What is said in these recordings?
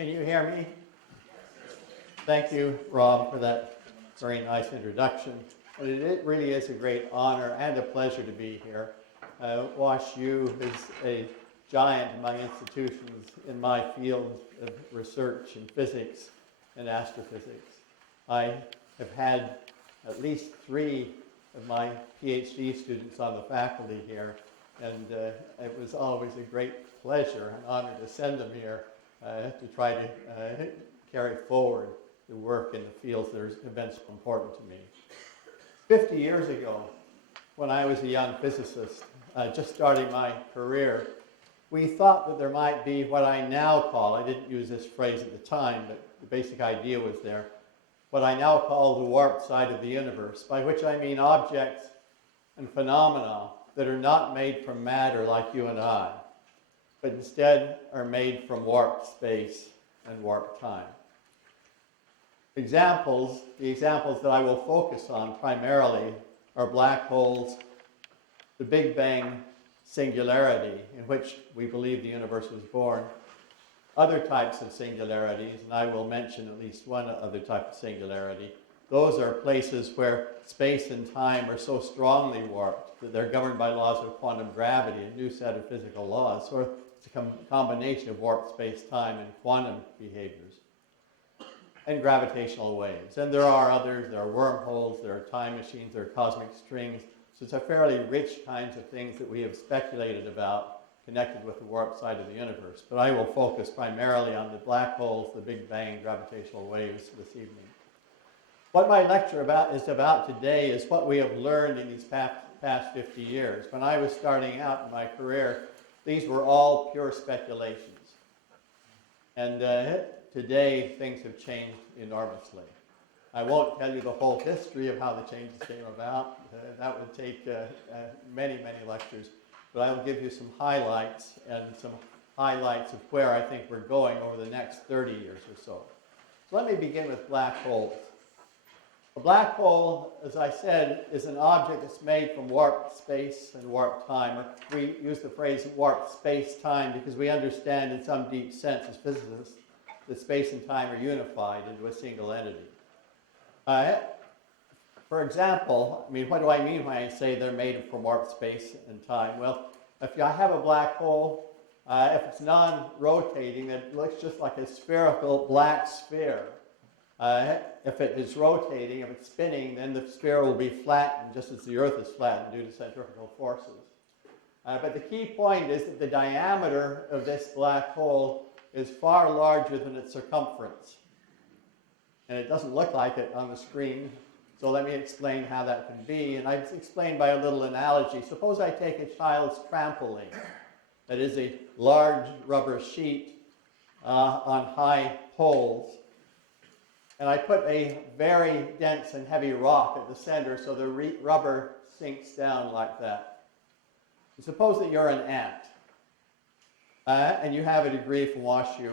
Can you hear me? Thank you, Rob, for that very nice introduction. It really is a great honor and a pleasure to be here. WashU is a giant among institutions in my field of research in physics and astrophysics. I have had at least 3 of my PhD students on the faculty here, and it was always a great pleasure and honor to send them here to try to carry forward the work in the fields that have been so important to me. 50 years ago, when I was a young physicist, just starting my career, we thought that there might be what I now call, I didn't use this phrase at the time, but the basic idea was there, what I now call the warped side of the universe, by which I mean objects and phenomena that are not made from matter like you and I, but instead are made from warped space and warped time. The examples that I will focus on primarily are black holes, the Big Bang singularity, in which we believe the universe was born, other types of singularities, and I will mention at least one other type of singularity. Those are places where space and time are so strongly warped that they're governed by laws of quantum gravity, a new set of physical laws, or it's a combination of warped space-time and quantum behaviors, and gravitational waves. And there are others. There are wormholes, there are time machines, there are cosmic strings. So it's a fairly rich kinds of things that we have speculated about connected with the warped side of the universe. But I will focus primarily on the black holes, the Big Bang, gravitational waves this evening. What my lecture is about today is what we have learned in these past 50 years. When I was starting out in my career, these were all pure speculations. And today, things have changed enormously. I won't tell you the whole history of how the changes came about. That would take many, many lectures. But I will give you some highlights of where I think we're going over the next 30 years or so. So let me begin with black holes. A black hole, as I said, is an object that's made from warped space and warped time. Or we use the phrase warped space-time because we understand in some deep sense as physicists that space and time are unified into a single entity. For example, what do I mean when I say they're made from warped space and time? Well, if I have a black hole, if it's non-rotating, it looks just like a spherical black sphere. If it is rotating, if it's spinning, then the sphere will be flattened, just as the Earth is flattened due to centrifugal forces. But the key point is that the diameter of this black hole is far larger than its circumference. And it doesn't look like it on the screen. So let me explain how that can be. And I explain by a little analogy. Suppose I take a child's trampoline. That is a large rubber sheet on high poles. And I put a very dense and heavy rock at the center so the rubber sinks down like that. And suppose that you're an ant. And you have a degree from WashU.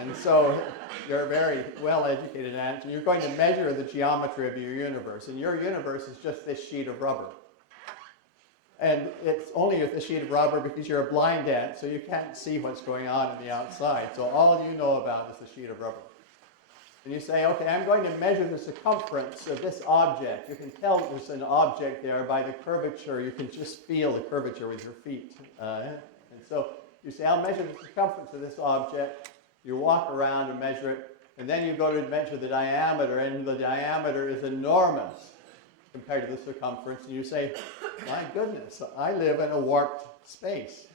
And so you're a very well-educated ant, and you're going to measure the geometry of your universe. And your universe is just this sheet of rubber. And it's only a sheet of rubber because you're a blind ant, so you can't see what's going on the outside. So all you know about is the sheet of rubber. And you say, okay, I'm going to measure the circumference of this object. You can tell there's an object there by the curvature. You can just feel the curvature with your feet. And so you say, I'll measure the circumference of this object. You walk around and measure it, and then you go to measure the diameter, and the diameter is enormous compared to the circumference, and you say, my goodness, I live in a warped space.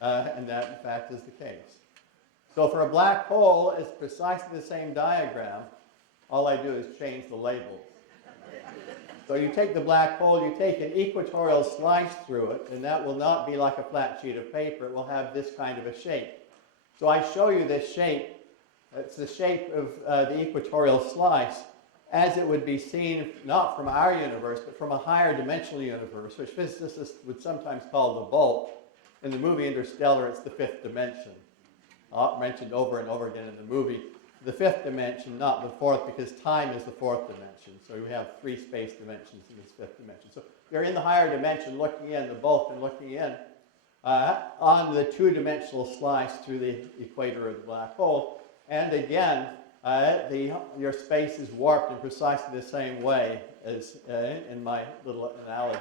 And that, in fact, is the case. So for a black hole, it's precisely the same diagram. All I do is change the labels. So you take the black hole, you take an equatorial slice through it, and that will not be like a flat sheet of paper. It will have this kind of a shape. So I show you this shape. It's the shape of the equatorial slice as it would be seen not from our universe, but from a higher dimensional universe, which physicists would sometimes call the bulk. In the movie Interstellar, it's the 5th dimension. Mentioned over and over again in the movie. The 5th dimension, not the 4th, because time is the 4th dimension. So we have 3 space dimensions in this 5th dimension. So you're in the higher dimension looking in, the bulk and looking in. on the two-dimensional slice through the equator of the black hole. And again, your space is warped in precisely the same way as in my little analogy.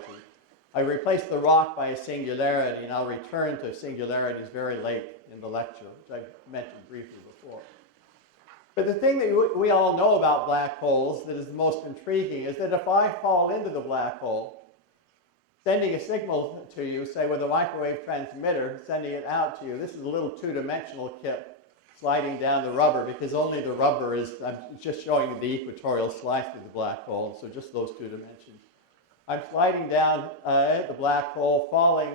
I replaced the rock by a singularity, and I'll return to singularities very late in the lecture, which I mentioned briefly before. But the thing that we all know about black holes that is the most intriguing is that if I fall into the black hole, sending a signal to you, say with a microwave transmitter, sending it out to you, this is a little two-dimensional Kip sliding down the rubber, because only the rubber is, I'm just showing you the equatorial slice of the black hole, so just those two dimensions. I'm sliding down the black hole, falling.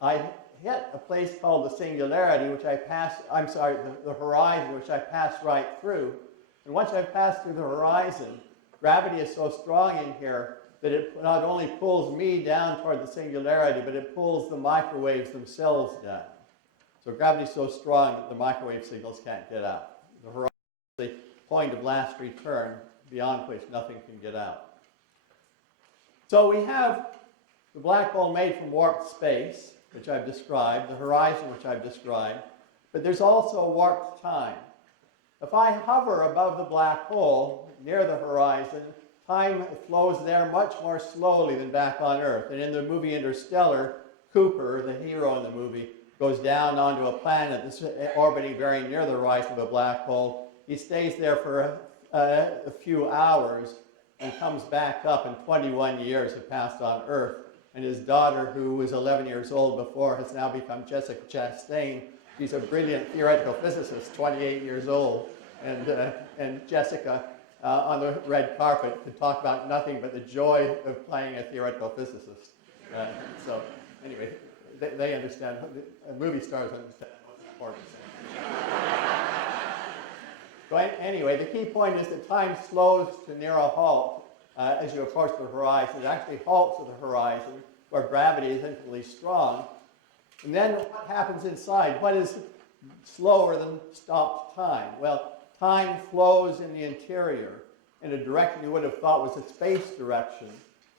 I hit a place called the singularity, which I pass, the horizon, which I pass right through. And once I've passed through the horizon, gravity is so strong in here that it not only pulls me down toward the singularity, but it pulls the microwaves themselves down. So gravity is so strong that the microwave signals can't get out. The horizon is the point of last return, beyond which nothing can get out. So we have the black hole made from warped space, which I've described, the horizon, which I've described, but there's also warped time. If I hover above the black hole near the horizon, time flows there much more slowly than back on Earth. And in the movie Interstellar, Cooper, the hero in the movie, goes down onto a planet that's orbiting very near the horizon of a black hole. He stays there for a few hours and comes back up, and 21 years have passed on Earth. And his daughter, who was 11 years old before, has now become Jessica Chastain. She's a brilliant theoretical physicist, 28 years old. And Jessica, on the red carpet, could talk about nothing but the joy of playing a theoretical physicist. So anyway, they understand, movie stars understand what's important. So anyway, the key point is that time slows to near a halt as you approach the horizon. It actually halts at the horizon where gravity is infinitely strong. And then what happens inside? What is slower than stopped time? Well, time flows in the interior in a direction you would have thought was a space direction.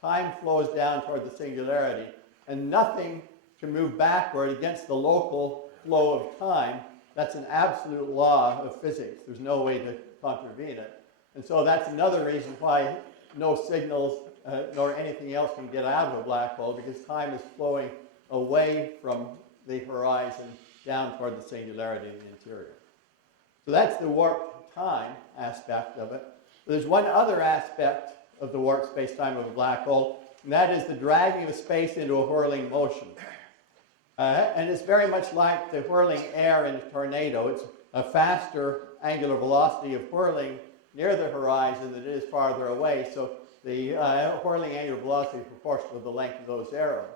Time flows down toward the singularity, and nothing can move backward against the local flow of time. That's an absolute law of physics. There's no way to contravene it. And so that's another reason why no signals nor anything else can get out of a black hole, because time is flowing away from the horizon down toward the singularity in the interior. So that's the warped time aspect of it. There's one other aspect of the warped space-time of a black hole, and that is the dragging of space into a whirling motion. And it's very much like the whirling air in a tornado. It's a faster angular velocity of whirling near the horizon than it is farther away. So the whirling angular velocity is proportional to the length of those arrows.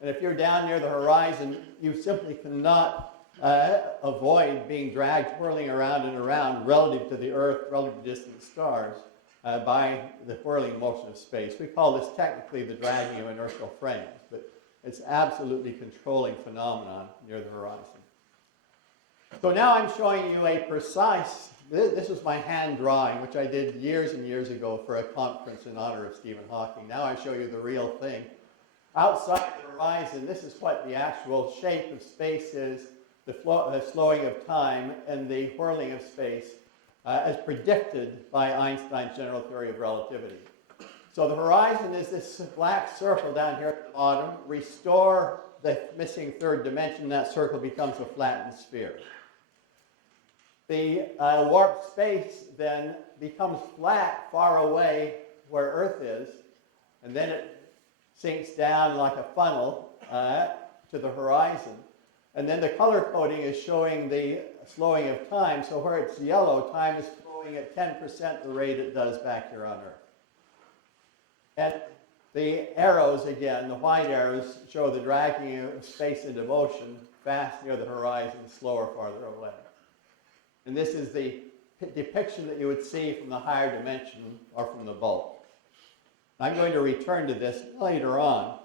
And if you're down near the horizon, you simply cannot avoid being dragged whirling around and around relative to the Earth, relative to distant stars, by the whirling motion of space. We call this technically the dragging of inertial frames, but it's absolutely controlling phenomenon near the horizon. So now I'm showing you a precise, this was my hand drawing, which I did years and years ago for a conference in honor of Stephen Hawking. Now I show you the real thing. Outside the horizon, this is what the actual shape of space is, the slowing of time, and the whirling of space, as predicted by Einstein's general theory of relativity. So the horizon is this black circle down here at the bottom. Restore the missing third dimension, that circle becomes a flattened sphere. The warped space then becomes flat far away where Earth is, and then it sinks down like a funnel to the horizon. And then the color coding is showing the slowing of time. So where it's yellow, time is flowing at 10% the rate it does back here on Earth. And the arrows, again, the white arrows, show the dragging of space into motion, fast near the horizon, slower farther away. And this is the depiction that you would see from the higher dimension or from the bulk. I'm going to return to this later on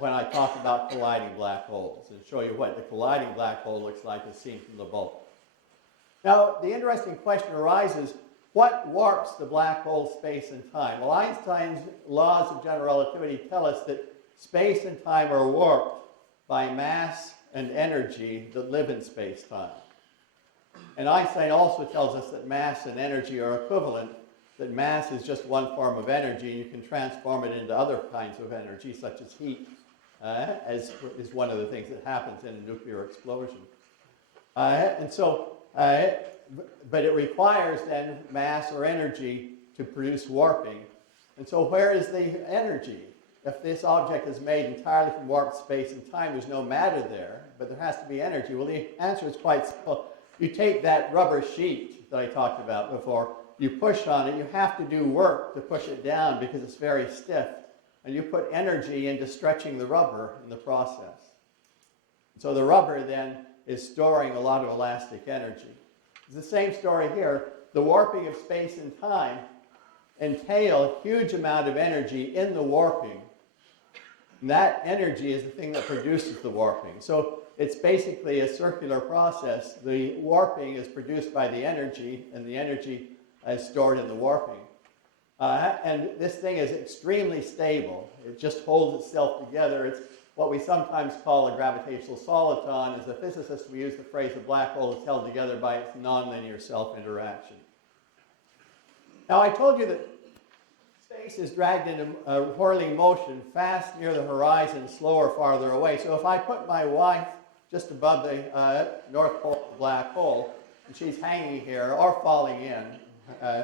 when I talk about colliding black holes and show you what the colliding black hole looks like as seen from the bulk. Now, the interesting question arises, what warps the black hole space and time? Well, Einstein's laws of general relativity tell us that space and time are warped by mass and energy that live in space-time. And Einstein also tells us that mass and energy are equivalent, that mass is just one form of energy, and you can transform it into other kinds of energy, such as heat, as is one of the things that happens in a nuclear explosion. But it requires then mass or energy to produce warping. And so where is the energy? If this object is made entirely from warped space and time, there's no matter there, but there has to be energy. Well, the answer is quite simple. You take that rubber sheet that I talked about before, you push on it, you have to do work to push it down because it's very stiff. And you put energy into stretching the rubber in the process. So the rubber then is storing a lot of elastic energy. It's the same story here. The warping of space and time entail a huge amount of energy in the warping. And that energy is the thing that produces the warping. So it's basically a circular process. The warping is produced by the energy, and the energy is stored in the warping. And this thing is extremely stable. It just holds itself together. It's what we sometimes call a gravitational soliton. As a physicist, we use the phrase a black hole is held together by its nonlinear self-interaction. Now, I told you that space is dragged into a whirling motion fast near the horizon, slower farther away. So if I put my wife just above the north pole of the black hole, and she's hanging here or falling in,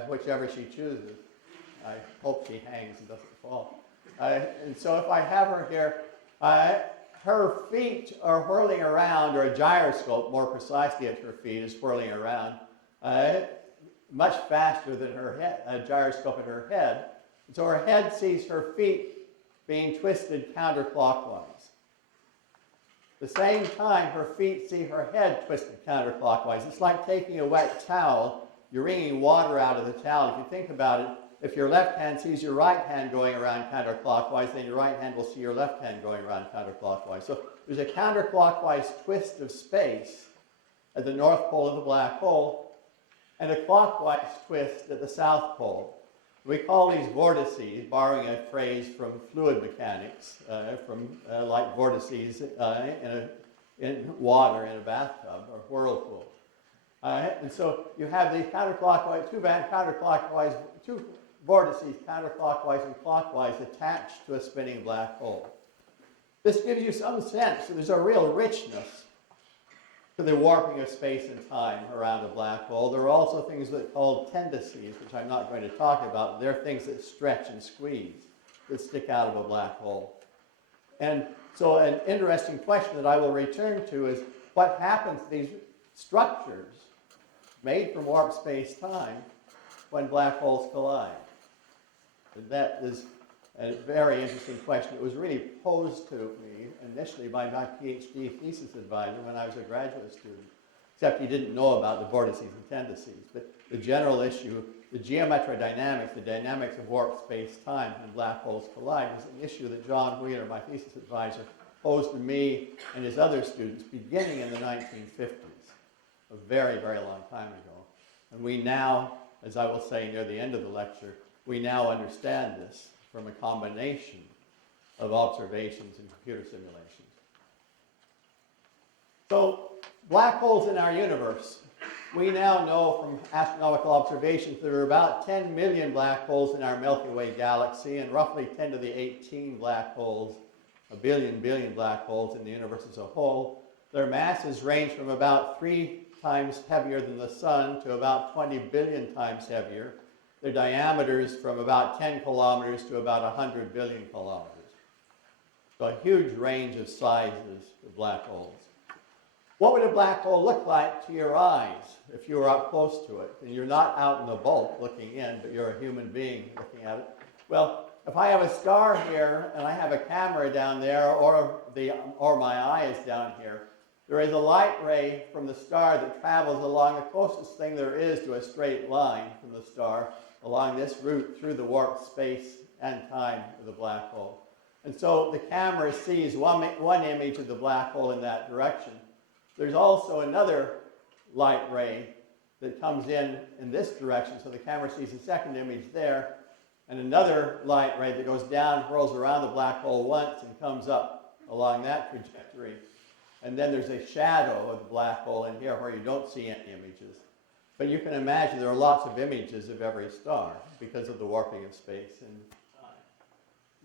whichever she chooses. I hope she hangs and doesn't fall. And so if I have her here, her feet are whirling around, or a gyroscope, more precisely at her feet, is whirling around much faster than her head, a gyroscope at her head. And so her head sees her feet being twisted counterclockwise. At the same time, her feet see her head twisted counterclockwise. It's like taking a wet towel. You're wringing water out of the towel. If you think about it, if your left hand sees your right hand going around counterclockwise, then your right hand will see your left hand going around counterclockwise. So there's a counterclockwise twist of space at the north pole of the black hole, and a clockwise twist at the south pole. We call these vortices, borrowing a phrase from fluid mechanics, like vortices in water in a bathtub or whirlpool. And so you have these counterclockwise, two vortices, counterclockwise and clockwise, attached to a spinning black hole. This gives you some sense that there's a real richness to the warping of space and time around a black hole. There are also things that are called tendencies, which I'm not going to talk about. They're things that stretch and squeeze, that stick out of a black hole. And so an interesting question that I will return to is what happens to these structures made from warped space-time when black holes collide? And that is a very interesting question. It was really posed to me initially by my PhD thesis advisor when I was a graduate student, except he didn't know about the vortices and tendencies. But the general issue, the geometrodynamics, the dynamics of warped space-time when black holes collide, was an issue that John Wheeler, my thesis advisor, posed to me and his other students beginning in the 1950s, a very, very long time ago. And we now, as I will say near the end of the lecture, we now understand this from a combination of observations and computer simulations. So, black holes in our universe. We now know from astronomical observations there are about 10 million black holes in our Milky Way galaxy, and roughly 10 to the 18 black holes, a billion black holes in the universe as a whole. Their masses range from about 3 times heavier than the sun to about 20 billion times heavier. Their diameters from about 10 kilometers to about 100 billion kilometers. So a huge range of sizes of black holes. What would a black hole look like to your eyes if you were up close to it? And you're not out in the bulk looking in, but you're a human being looking at it. Well, if I have a star here and I have a camera down there, or my eye is down here, there is a light ray from the star that travels along the closest thing there is to a straight line from the star, along this route through the warped space and time of the black hole. And so the camera sees one image of the black hole in that direction. There's also another light ray that comes in this direction, so the camera sees a second image there, and another light ray that goes down, whirls around the black hole once, and comes up along that trajectory. And then there's a shadow of the black hole in here where you don't see any images. But you can imagine there are lots of images of every star because of the warping of space and time.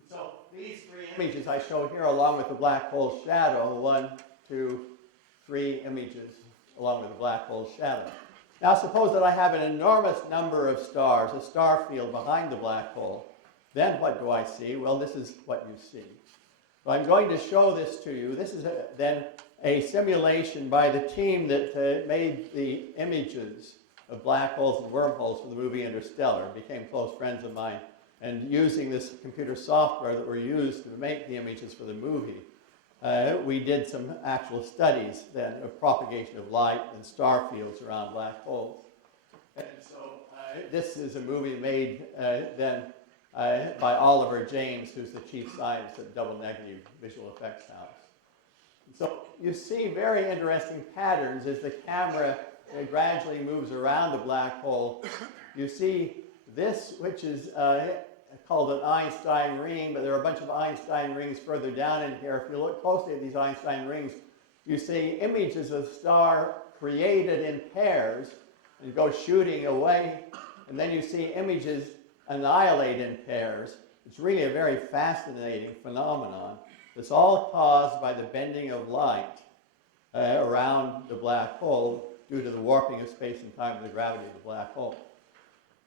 So these three images I show here along with the black hole shadow, 1, 2, 3 images along with the black hole shadow. Now suppose that I have an enormous number of stars, a star field behind the black hole. Then what do I see? Well, this is what you see. So I'm going to show this to you. This is then a simulation by the team that made the images of black holes and wormholes for the movie Interstellar, became close friends of mine, and using this computer software that were used to make the images for the movie, we did some actual studies then of propagation of light and star fields around black holes. And so this is a movie made then by Oliver James, who's the chief scientist at Double Negative Visual Effects House. So you see very interesting patterns as the camera gradually moves around the black hole. You see this, which is called an Einstein ring, but there are a bunch of Einstein rings further down in here. If you look closely at these Einstein rings, you see images of star created in pairs and go shooting away, and then you see images annihilate in pairs. It's really a very fascinating phenomenon. It's all caused by the bending of light around the black hole due to the warping of space and time and the gravity of the black hole.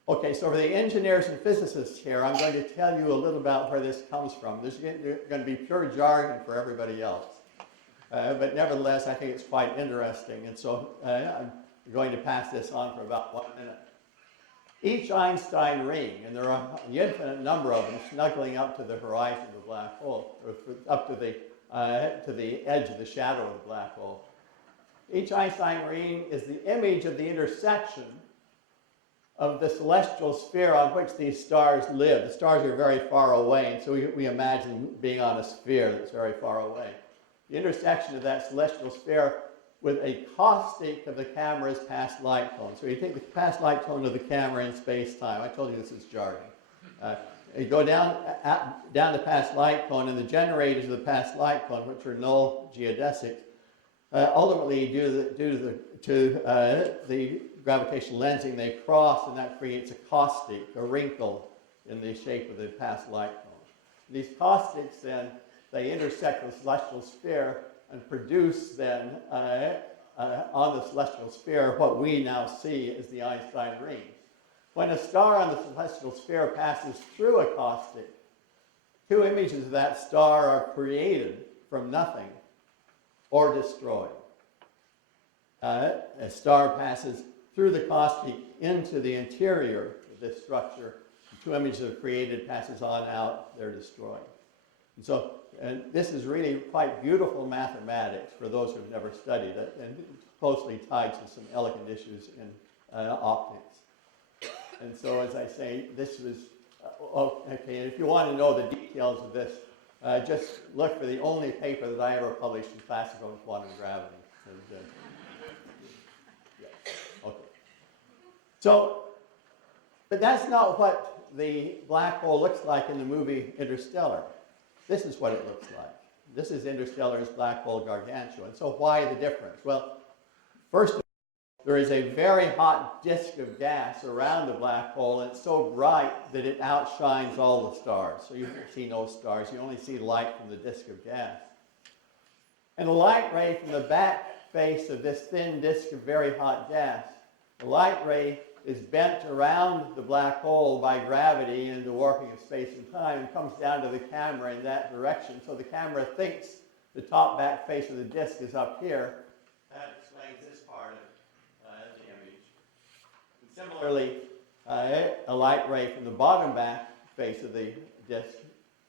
Okay, so for the engineers and physicists here, I'm going to tell you a little about where this comes from. This is going to be pure jargon for everybody else. But nevertheless, I think it's quite interesting. And so I'm going to pass this on for about 1 minute. Each Einstein ring, and there are an infinite number of them snuggling up to the horizon of the black hole, or up to the edge of the shadow of the black hole. Each Einstein ring is the image of the intersection of the celestial sphere on which these stars live. The stars are very far away, and so we imagine being on a sphere that's very far away. The intersection of that celestial sphere with a caustic of the camera's past light cone. So you take the past light cone of the camera in space-time. I told you this is jargon. You go down the past light cone, and the generators of the past light cone, which are null geodesics, ultimately, due to the gravitational lensing, they cross, and that creates a caustic, a wrinkle in the shape of the past light cone. These caustics then, they intersect the celestial sphere and produce then on the celestial sphere what we now see as the Einstein rings. When a star on the celestial sphere passes through a caustic, two images of that star are created from nothing or destroyed. A star passes through the caustic into the interior of this structure. The two images are created, passes on out, they're destroyed. And so this is really quite beautiful mathematics for those who've never studied it, and closely tied to some elegant issues in optics. And so, as I say, this was, okay, and if you want to know the details of this, just look for the only paper that I ever published in classical and quantum gravity. And, yeah. Okay. So, but that's not what the black hole looks like in the movie Interstellar. This is what it looks like. This is Interstellar's black hole gargantuan. So why the difference? Well, first of all, there is a very hot disk of gas around the black hole, and it's so bright that it outshines all the stars. So you see no stars. You only see light from the disk of gas. And the light ray from the back face of this thin disk of very hot gas, the light ray is bent around the black hole by gravity and the warping of space and time, and comes down to the camera in that direction. So the camera thinks the top back face of the disk is up here. That explains this part of the image. And similarly, a light ray from the bottom back face of the disk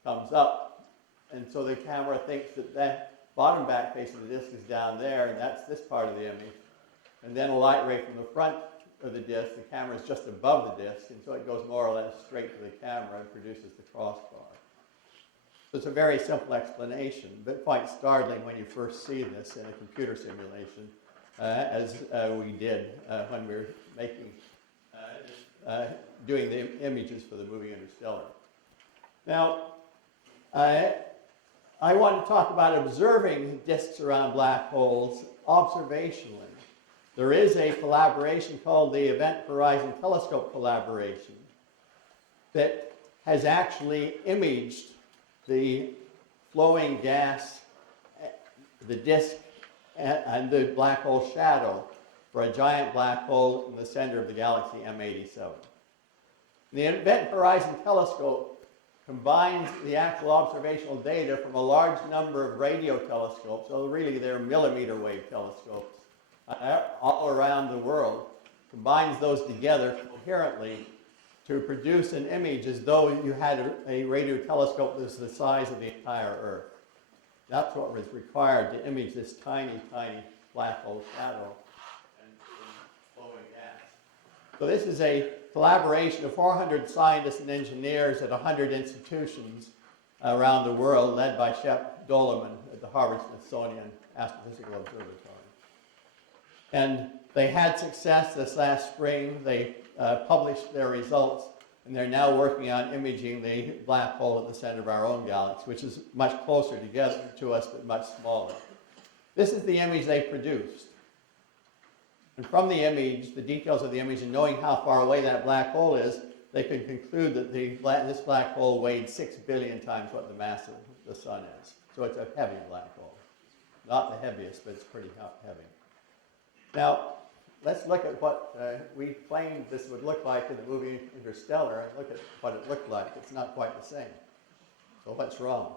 comes up, and so the camera thinks that that bottom back face of the disk is down there, and that's this part of the image. And then a light ray from the front of the disk, the camera is just above the disk, and so it goes more or less straight to the camera and produces the crossbar. So it's a very simple explanation, but quite startling when you first see this in a computer simulation, as we did when we were making, doing the images for the movie Interstellar. Now, I want to talk about observing disks around black holes observationally. There is a collaboration called the Event Horizon Telescope Collaboration that has actually imaged the flowing gas, the disk, and the black hole shadow for a giant black hole in the center of the galaxy M87. The Event Horizon Telescope combines the actual observational data from a large number of radio telescopes, so really they're millimeter wave telescopes, all around the world, combines those together coherently to produce an image as though you had a radio telescope that's the size of the entire Earth. That's what was required to image this tiny, tiny black hole shadow and flowing gas. So this is a collaboration of 400 scientists and engineers at 100 institutions around the world, led by Shep Doleman at the Harvard-Smithsonian Astrophysical Observatory. And they had success this last spring. They published their results, and they're now working on imaging the black hole at the center of our own galaxy, which is much closer together to us, but much smaller. This is the image they produced. And from the image, the details of the image, and knowing how far away that black hole is, they could conclude that this black hole weighed 6 billion times what the mass of the sun is. So it's a heavy black hole. Not the heaviest, but it's pretty heavy. Now, let's look at what we claimed this would look like in the movie Interstellar, and look at what it looked like. It's not quite the same. So what's wrong?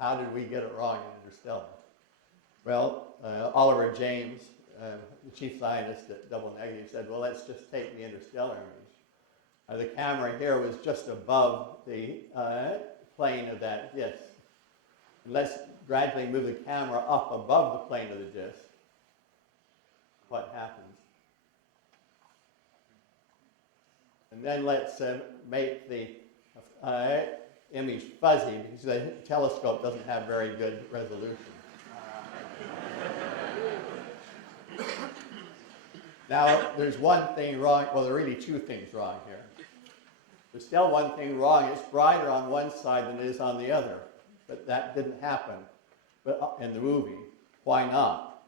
How did we get it wrong in Interstellar? Well, Oliver James, the chief scientist at Double Negative, said, well, let's just take the interstellar image. The camera here was just above the plane of that disk. And let's gradually move the camera up above the plane of the disk. What happens? And then let's make the image fuzzy, because the telescope doesn't have very good resolution. Now, there's one thing wrong. Well, there are really two things wrong here. There's still one thing wrong. It's brighter on one side than it is on the other. But that didn't happen in the movie. Why not?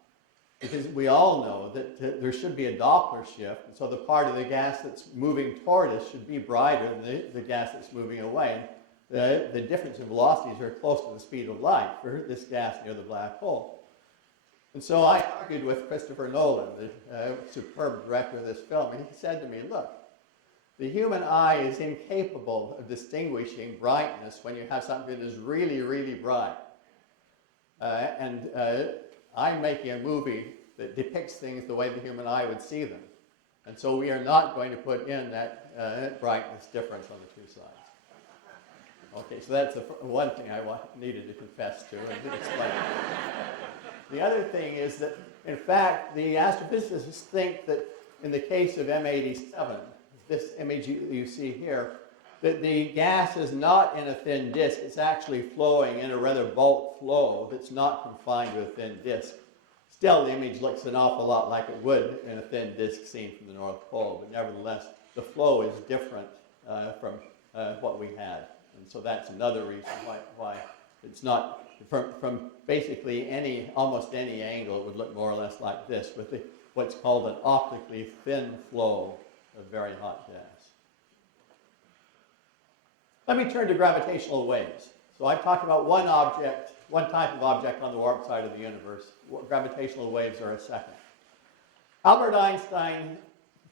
Because we all know that there should be a Doppler shift, and so the part of the gas that's moving toward us should be brighter than the gas that's moving away. And the difference in velocities are close to the speed of light for this gas near the black hole. And so I argued with Christopher Nolan, the superb director of this film, and he said to me, look, the human eye is incapable of distinguishing brightness when you have something that is really, really bright. I'm making a movie that depicts things the way the human eye would see them. And so we are not going to put in that brightness difference on the two sides. Okay, so that's the one thing I needed to confess to and explain. The other thing is that, in fact, the astrophysicists think that in the case of M87, this image you see here, that the gas is not in a thin disk. It's actually flowing in a rather bulk flow that's not confined to a thin disk. Still, the image looks an awful lot like it would in a thin disk seen from the North Pole, but nevertheless, the flow is different from what we had. And so that's another reason why it's not, from basically almost any angle, it would look more or less like this, with what's called an optically thin flow of very hot gas. Let me turn to gravitational waves. So I've talked about one type of object on the warp side of the universe. Gravitational waves are a second. Albert Einstein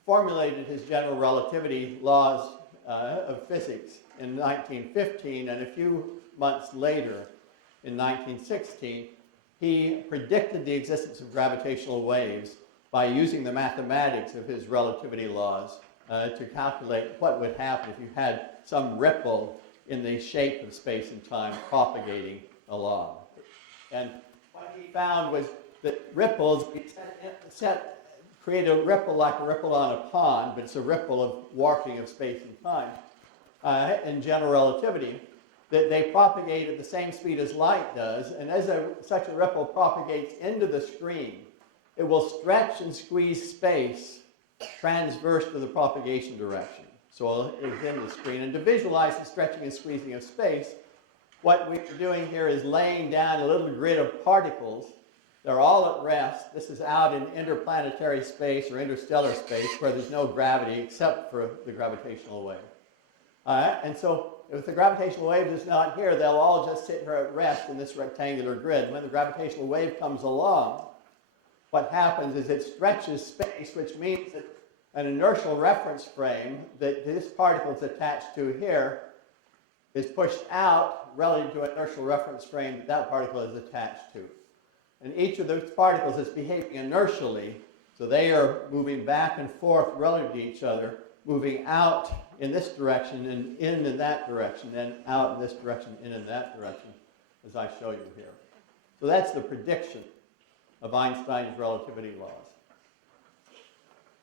formulated his general relativity laws of physics in 1915, and a few months later, in 1916, he predicted the existence of gravitational waves by using the mathematics of his relativity laws to calculate what would happen if you had some ripple in the shape of space and time propagating along. And what he found was that ripples create a ripple like a ripple on a pond, but it's a ripple of warping of space and time in general relativity, that they propagate at the same speed as light does, and as such a ripple propagates into the screen, it will stretch and squeeze space transverse to the propagation direction. So it's in the screen. And to visualize the stretching and squeezing of space, what we're doing here is laying down a little grid of particles. They're all at rest. This is out in interplanetary space or interstellar space where there's no gravity except for the gravitational wave. And so if the gravitational wave is not here, they'll all just sit here at rest in this rectangular grid. When the gravitational wave comes along, what happens is it stretches space, which means that an inertial reference frame that this particle is attached to here is pushed out relative to an inertial reference frame that that particle is attached to. And each of those particles is behaving inertially, so they are moving back and forth relative to each other, moving out in this direction and in that direction, and out in this direction, in that direction, as I show you here. So that's the prediction of Einstein's relativity laws.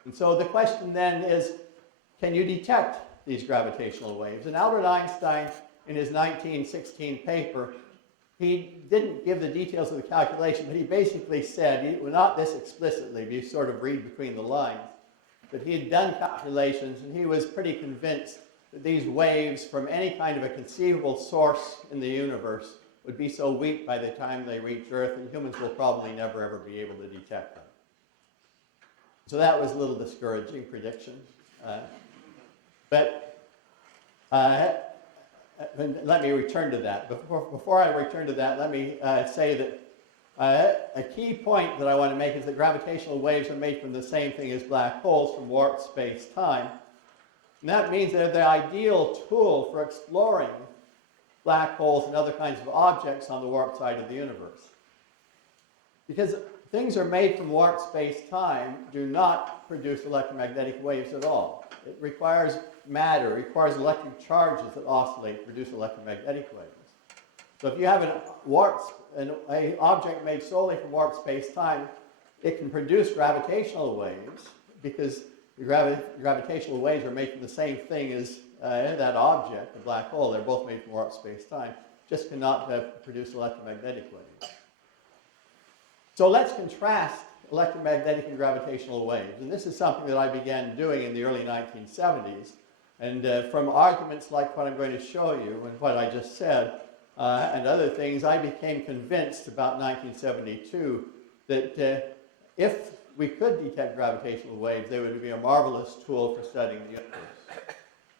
And so the question then is, can you detect these gravitational waves? And Albert Einstein, in his 1916 paper, he didn't give the details of the calculation, but he basically said, well, not this explicitly, but you sort of read between the lines, but he had done calculations and he was pretty convinced that these waves from any kind of a conceivable source in the universe would be so weak by the time they reach Earth, and humans will probably never ever be able to detect them. So that was a little discouraging prediction. But let me return to that. Before I return to that, let me say that a key point that I want to make is that gravitational waves are made from the same thing as black holes, from warped space-time. And that means they're the ideal tool for exploring black holes and other kinds of objects on the warped side of the universe. Because things are made from warped space-time do not produce electromagnetic waves at all. It requires matter, it requires electric charges that oscillate to produce electromagnetic waves. So if you have an object made solely from warped space-time, it can produce gravitational waves because the gravitational waves are made from the same thing as that object, the black hole. They're both made from warped space-time, just cannot produce electromagnetic waves. So let's contrast electromagnetic and gravitational waves. And this is something that I began doing in the early 1970s. And from arguments like what I'm going to show you and what I just said and other things, I became convinced about 1972 that if we could detect gravitational waves, they would be a marvelous tool for studying the universe.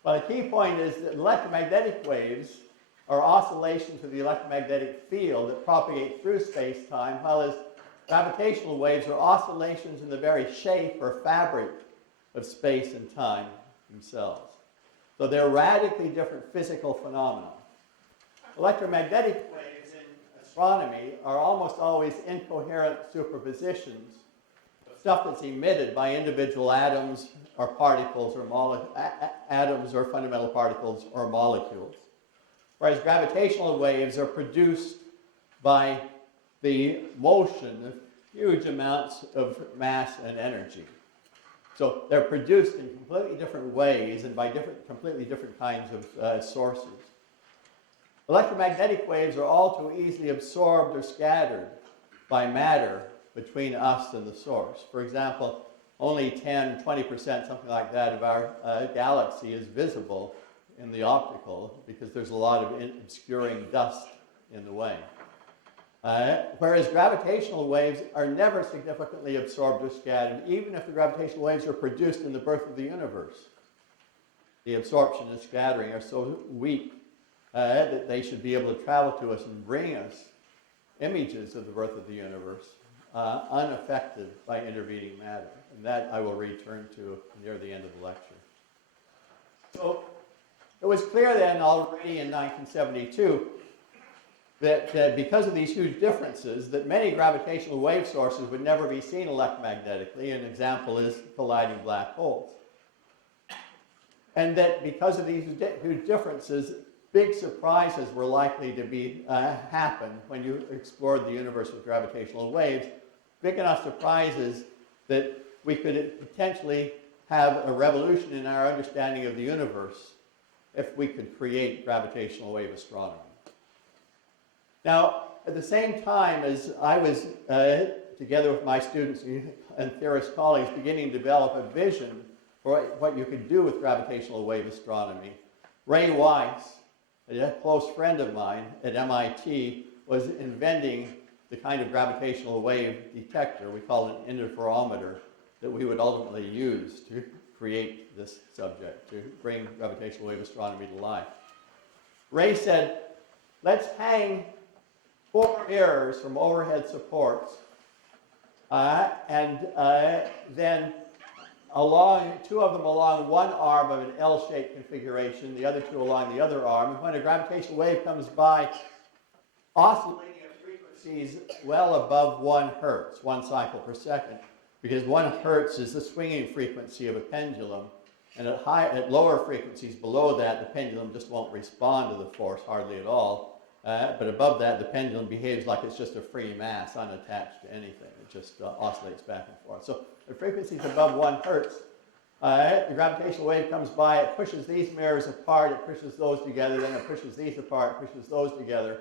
But the key point is that electromagnetic waves are oscillations of the electromagnetic field that propagate through space-time, while gravitational waves are oscillations in the very shape or fabric of space and time themselves. So they're radically different physical phenomena. Electromagnetic waves in astronomy are almost always incoherent superpositions of stuff that's emitted by individual atoms or particles or atoms or fundamental particles or molecules. Whereas gravitational waves are produced by the motion of huge amounts of mass and energy. So they're produced in completely different ways and by completely different kinds of sources. Electromagnetic waves are all too easily absorbed or scattered by matter between us and the source. For example, only 10, 20%, something like that, of our galaxy is visible in the optical because there's a lot of obscuring dust in the way. Whereas gravitational waves are never significantly absorbed or scattered, even if the gravitational waves are produced in the birth of the universe. The absorption and scattering are so weak that they should be able to travel to us and bring us images of the birth of the universe unaffected by intervening matter. And that I will return to near the end of the lecture. So it was clear then already in 1972 that because of these huge differences, that many gravitational wave sources would never be seen electromagnetically. An example is colliding black holes. And that because of these huge differences, big surprises were likely to happen when you explored the universe with gravitational waves. Big enough surprises that we could potentially have a revolution in our understanding of the universe if we could create gravitational wave astronomy. Now, at the same time as I was, together with my students and theorist colleagues, beginning to develop a vision for what you could do with gravitational wave astronomy, Ray Weiss a close friend of mine at MIT was inventing the kind of gravitational wave detector, we call it an interferometer, that we would ultimately use to create this subject, to bring gravitational wave astronomy to life. Ray said, let's hang 4 mirrors from overhead supports, and then 2 of them along one arm of an L-shaped configuration, the other 2 along the other arm. And when a gravitational wave comes by, oscillating at frequencies well above 1 hertz, 1 cycle per second, because 1 hertz is the swinging frequency of a pendulum, and at lower frequencies below that, the pendulum just won't respond to the force hardly at all. But above that, the pendulum behaves like it's just a free mass, unattached to anything. It just oscillates back and forth. So at frequencies above 1 hertz, the gravitational wave comes by, it pushes these mirrors apart, it pushes those together, then it pushes these apart, pushes those together.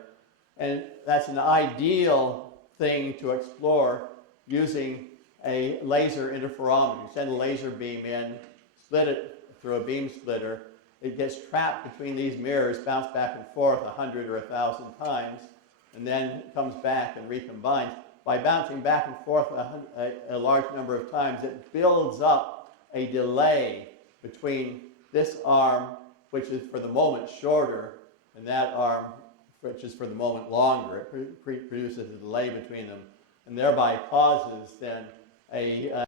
And that's an ideal thing to explore using a laser interferometer. You send a laser beam in, split it through a beam splitter. It gets trapped between these mirrors, bounced back and forth 100 or 1,000 times, and then comes back and recombines. By bouncing back and forth a large number of times, it builds up a delay between this arm, which is for the moment shorter, and that arm, which is for the moment longer. It produces a delay between them, and thereby causes then a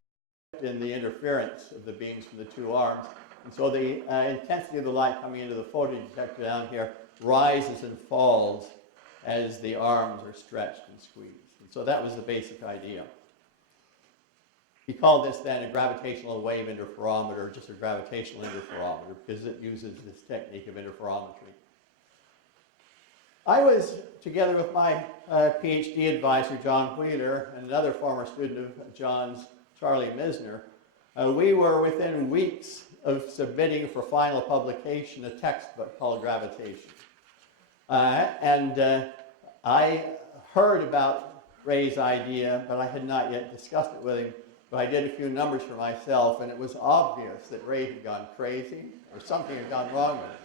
shift in the interference of the beams from the 2 arms. And so the intensity of the light coming into the photodetector down here rises and falls as the arms are stretched and squeezed. And so that was the basic idea. He called this then a gravitational wave interferometer, just a gravitational interferometer, because it uses this technique of interferometry. I was, together with my PhD advisor, John Wheeler, and another former student of John's, Charlie Misner, we were within weeks of submitting for final publication a textbook called Gravitation. I heard about Ray's idea, but I had not yet discussed it with him. But I did a few numbers for myself, and it was obvious that Ray had gone crazy, or something had gone wrong with it,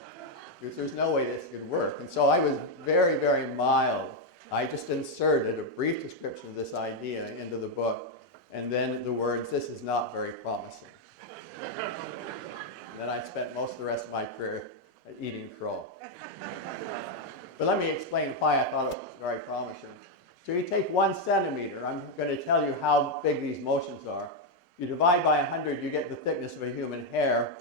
because there's no way this could work. And so I was very, very mild. I just inserted a brief description of this idea into the book, and then the words, "This is not very promising." And then I spent most of the rest of my career eating crow. But let me explain why I thought it was very promising. So you take 1 centimeter. I'm going to tell you how big these motions are. You divide by 100, you get the thickness of a human hair.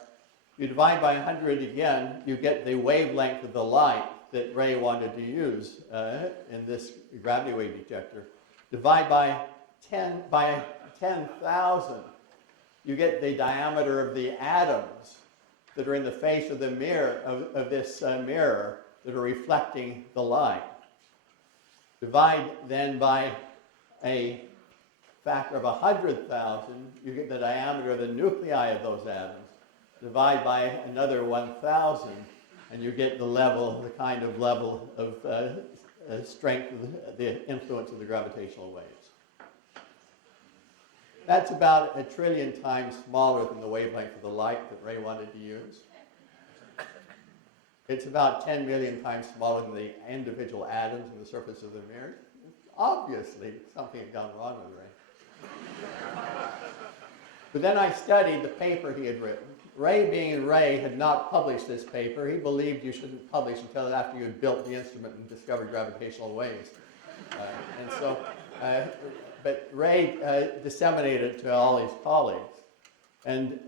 You divide by 100 again, you get the wavelength of the light that Ray wanted to use in this gravity wave detector. Divide by 10,000, you get the diameter of the atoms that are in the face of the mirror, of this mirror, that are reflecting the light. Divide then by a factor of 100,000, you get the diameter of the nuclei of those atoms. Divide by another 1,000, and you get the level, the kind of level of strength, of the influence of the gravitational waves. That's about 1 trillion times smaller than the wavelength of the light that Ray wanted to use. It's about 10 million times smaller than the individual atoms in the surface of the mirror. Obviously, something had gone wrong with Ray. But then I studied the paper he had written. Ray, being Ray, had not published this paper. He believed you shouldn't publish until after you had built the instrument and discovered gravitational waves. But Ray disseminated it to all his colleagues. And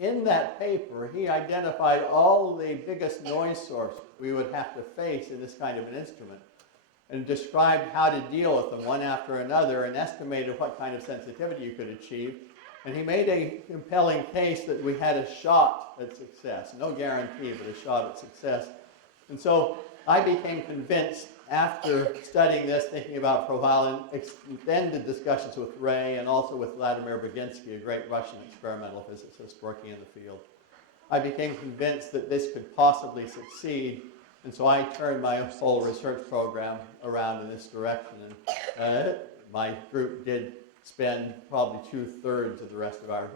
in that paper, he identified all the biggest noise sources we would have to face in this kind of an instrument, and described how to deal with them one after another, and estimated what kind of sensitivity you could achieve. And he made a compelling case that we had a shot at success. No guarantee, but a shot at success. And so I became convinced, after studying this, thinking about it for a while, and extended discussions with Ray and also with Vladimir Baginsky, a great Russian experimental physicist working in the field. I became convinced that this could possibly succeed, and so I turned my whole research program around in this direction. And my group did spend probably 2/3 of the rest of our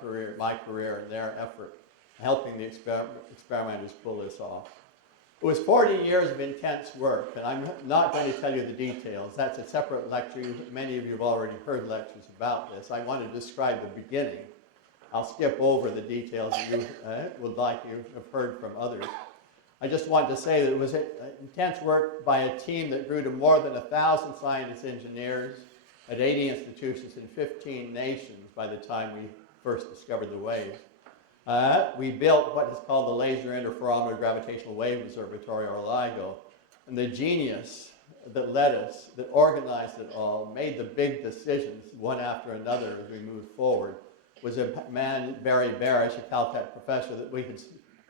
career, my career, and their effort, helping the experimenters pull this off. It was 40 years of intense work, and I'm not going to tell you the details. That's a separate lecture. Many of you have already heard lectures about this. I want to describe the beginning. I'll skip over the details you would like you have heard from others. I just want to say that it was intense work by a team that grew to more than 1,000 scientists, engineers at 80 institutions in 15 nations by the time we first discovered the waves. We built what is called the Laser Interferometer Gravitational Wave Observatory, or LIGO. And the genius that led us, that organized it all, made the big decisions one after another as we moved forward, was a man, Barry Barish, a Caltech professor that we had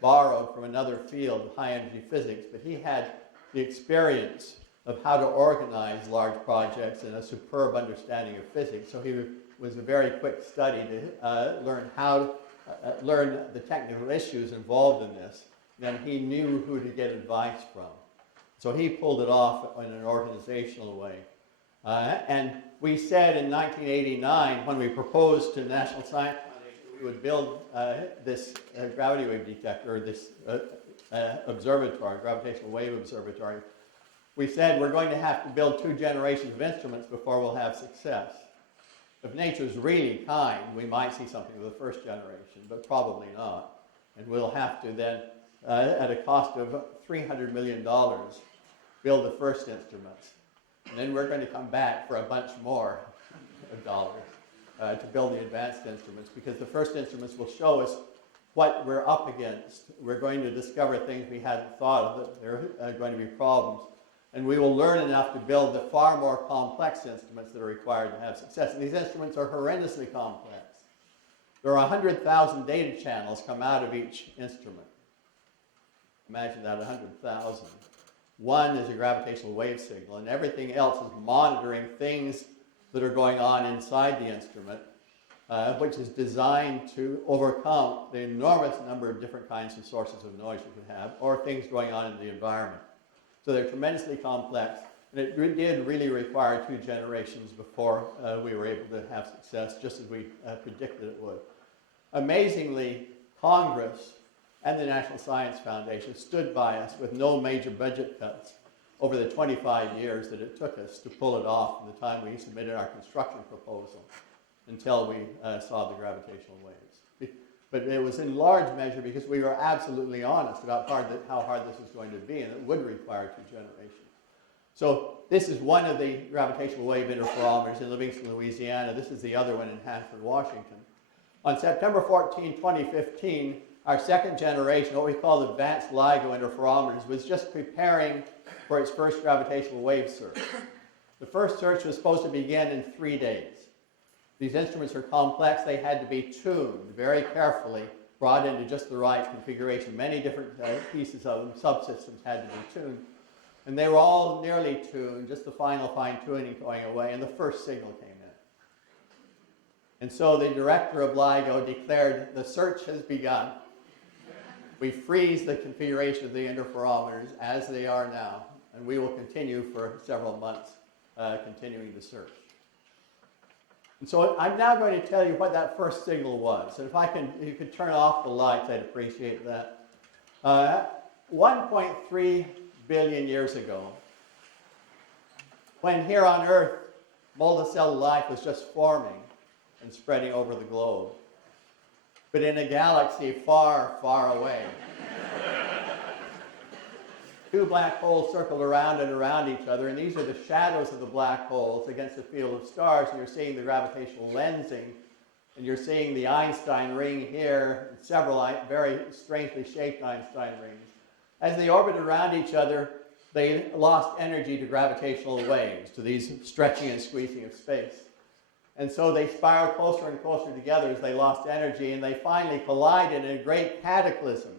borrowed from another field, high-energy physics, but he had the experience of how to organize large projects and a superb understanding of physics. So he was a very quick study to learn the technical issues involved in this. Then he knew who to get advice from. So he pulled it off in an organizational way. And we said in 1989, when we proposed to the National Science Foundation, we would build this gravity wave detector, or this observatory, gravitational wave observatory. We said we're going to have to build 2 generations of instruments before we'll have success. If nature's really kind, we might see something with the first generation, but probably not. And we'll have to then, at a cost of $300 million, build the first instruments. And then we're going to come back for a bunch more dollars to build the advanced instruments, because the first instruments will show us what we're up against. We're going to discover things we hadn't thought of, that there are going to be problems. And we will learn enough to build the far more complex instruments that are required to have success. And these instruments are horrendously complex. There are 100,000 data channels come out of each instrument. Imagine that, 100,000. One is a gravitational wave signal, and everything else is monitoring things that are going on inside the instrument, which is designed to overcome the enormous number of different kinds of sources of noise you can have, or things going on in the environment. So they're tremendously complex, and it did really require 2 generations before we were able to have success, just as we predicted it would. Amazingly, Congress and the National Science Foundation stood by us with no major budget cuts over the 25 years that it took us to pull it off from the time we submitted our construction proposal until we saw the gravitational waves. But it was in large measure because we were absolutely honest about how hard this was going to be, and it would require 2 generations. So this is one of the gravitational wave interferometers in Livingston, Louisiana. This is the other one in Hanford, Washington. On September 14, 2015, our second generation, what we call the advanced LIGO interferometers, was just preparing for its first gravitational wave search. The first search was supposed to begin in 3 days. These instruments are complex. They had to be tuned very carefully, brought into just the right configuration. Many different pieces of them, subsystems, had to be tuned. And they were all nearly tuned, just the final fine-tuning going away, and the first signal came in. And so the director of LIGO declared, the search has begun. We freeze the configuration of the interferometers as they are now, and we will continue for several months continuing the search. And so I'm now going to tell you what that first signal was. And if you could turn off the lights, I'd appreciate that. 1.3 billion years ago, when here on Earth, multicellular life was just forming and spreading over the globe. But in a galaxy far, far away, 2 black holes circled around and around each other, and these are the shadows of the black holes against a field of stars, and you're seeing the gravitational lensing, and you're seeing the Einstein ring here, and several very strangely shaped Einstein rings. As they orbited around each other, they lost energy to gravitational waves, to these stretching and squeezing of space. And so they spiraled closer and closer together as they lost energy, and they finally collided in a great cataclysm.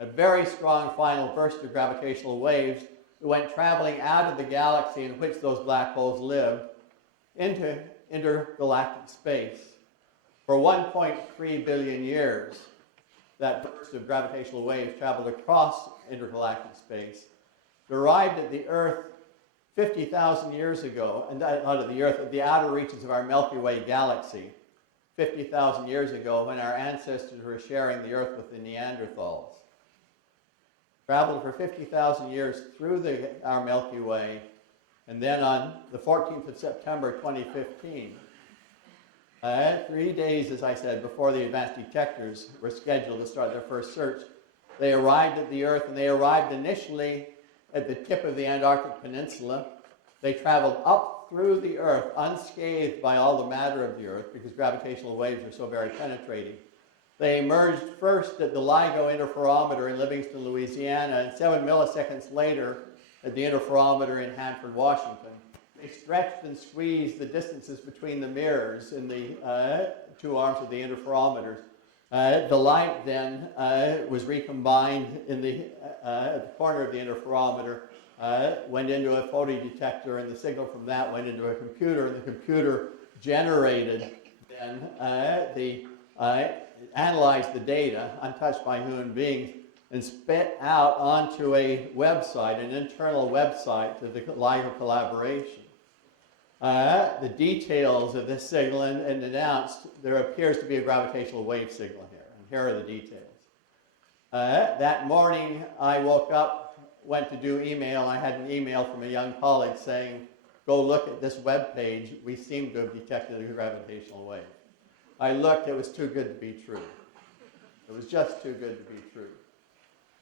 A very strong final burst of gravitational waves that went traveling out of the galaxy in which those black holes lived into intergalactic space. For 1.3 billion years, that burst of gravitational waves traveled across intergalactic space, arrived at the Earth 50,000 years ago, and not at the Earth, at the outer reaches of our Milky Way galaxy, 50,000 years ago, when our ancestors were sharing the Earth with the Neanderthals. traveled for 50,000 years through our Milky Way, and then on the 14th of September 2015, 3 days, as I said, before the advanced detectors were scheduled to start their first search, they arrived at the Earth, and they arrived initially at the tip of the Antarctic Peninsula. They traveled up through the Earth unscathed by all the matter of the Earth because gravitational waves are so very penetrating. They emerged first at the LIGO interferometer in Livingston, Louisiana, and 7 milliseconds later at the interferometer in Hanford, Washington. They stretched and squeezed the distances between the mirrors in the two arms of the interferometers. The light then was recombined in at the corner of the interferometer, went into a photodetector, and the signal from that went into a computer, and the computer generated then analyzed the data, untouched by human beings, and spit out onto a website, an internal website of the LIGO collaboration. The details of this signal and announced there appears to be a gravitational wave signal here, and here are the details. That morning I woke up, went to do email. I had an email from a young colleague saying, go look at this web page. We seem to have detected a gravitational wave. I looked, it was too good to be true. It was just too good to be true.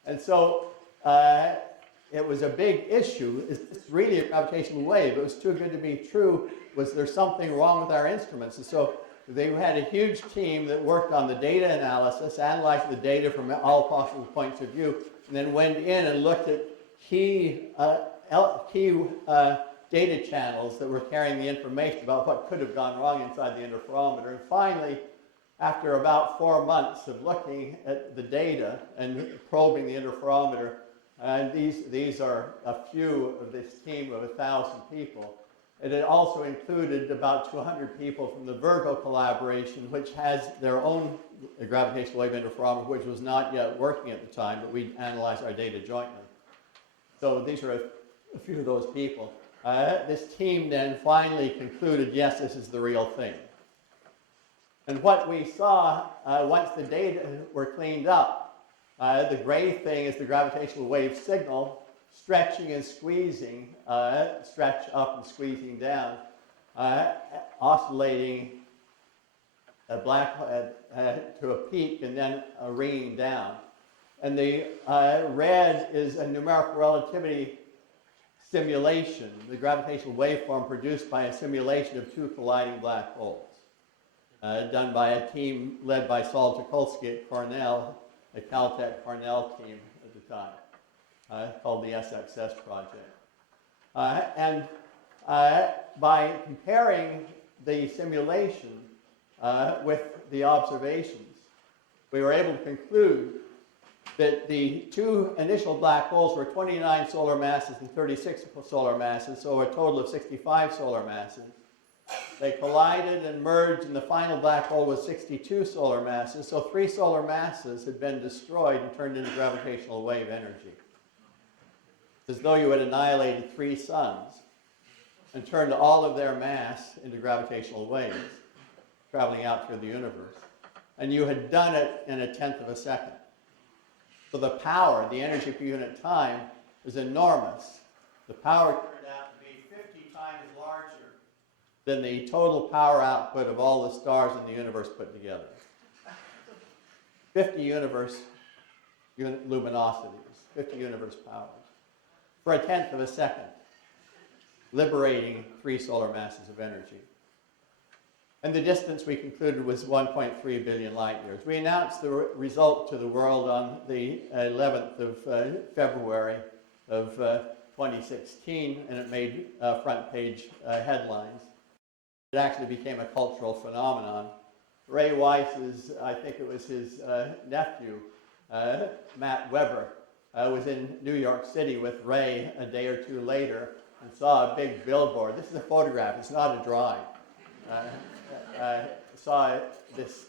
And so it was a big issue. Is this really a gravitational wave? It was too good to be true. Was there something wrong with our instruments? And so they had a huge team that worked on the data analysis, analyzed the data from all possible points of view, and then went in and looked at key data channels that were carrying the information about what could have gone wrong inside the interferometer. And finally, after about 4 months of looking at the data and probing the interferometer, and these are a few of this team of 1,000 people. It had also included about 200 people from the Virgo collaboration, which has their own gravitational wave interferometer, which was not yet working at the time, but we analyzed our data jointly. So these are a few of those people. This team then finally concluded, yes, this is the real thing. And what we saw, once the data were cleaned up, the gray thing is the gravitational wave signal, stretching and squeezing, stretch up and squeezing down, oscillating to a peak and then ringing down. And the red is a numerical relativity simulation, the gravitational waveform produced by a simulation of two colliding black holes, done by a team led by Saul Tucholsky at Cornell, a Caltech Cornell team at the time, called the SXS project. And by comparing the simulation with the observations, we were able to conclude that the two initial black holes were 29 solar masses and 36 solar masses, so a total of 65 solar masses. They collided and merged, and the final black hole was 62 solar masses, so 3 solar masses had been destroyed and turned into gravitational wave energy. It's as though you had annihilated 3 suns and turned all of their mass into gravitational waves traveling out through the universe. And you had done it in 1/10 of a second. So the power, the energy per unit time, is enormous. The power turned out to be 50 times larger than the total power output of all the stars in the universe put together. 50 universe luminosities, 50 universe powers, for 1/10 of a second, liberating 3 solar masses of energy. And the distance we concluded was 1.3 billion light years. We announced the result to the world on the 11th of February of 2016, and it made front page headlines. It actually became a cultural phenomenon. Ray Weiss's, I think it was his nephew, Matt Weber, was in New York City with Ray a day or two later and saw a big billboard. This is a photograph, it's not a drawing. Saw this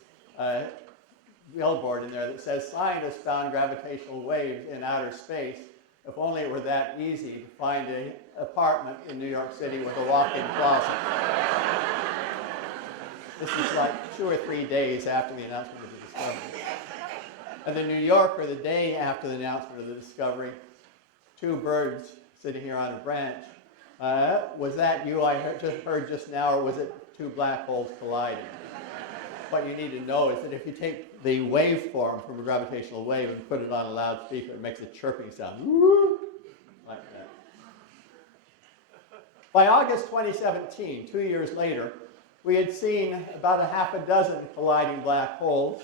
billboard in there that says, "Scientists found gravitational waves in outer space. If only it were that easy to find an apartment in New York City with a walk-in closet." This is like 2 or 3 days after the announcement of the discovery. And the New Yorker, the day after the announcement of the discovery, two birds sitting here on a branch. Was that you I heard just now, or was it two black holes colliding? What you need to know is that if you take the waveform from a gravitational wave and put it on a loudspeaker, it makes a chirping sound, like that. By August 2017, 2 years later, we had seen about a half a dozen colliding black holes,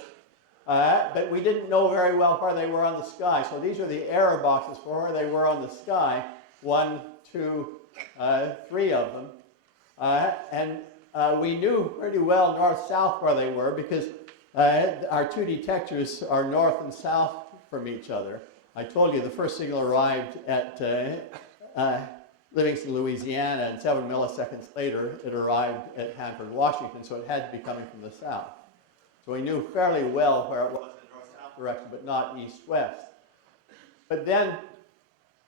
but we didn't know very well where they were on the sky. So these are the error boxes for where they were on the sky, 1, 2, 3 of them. And we knew pretty well north-south where they were because our two detectors are north and south from each other. I told you the first signal arrived at Livingston, Louisiana, and 7 milliseconds later it arrived at Hanford, Washington, so it had to be coming from the south. So we knew fairly well where it was in the north-south direction, but not east-west. But then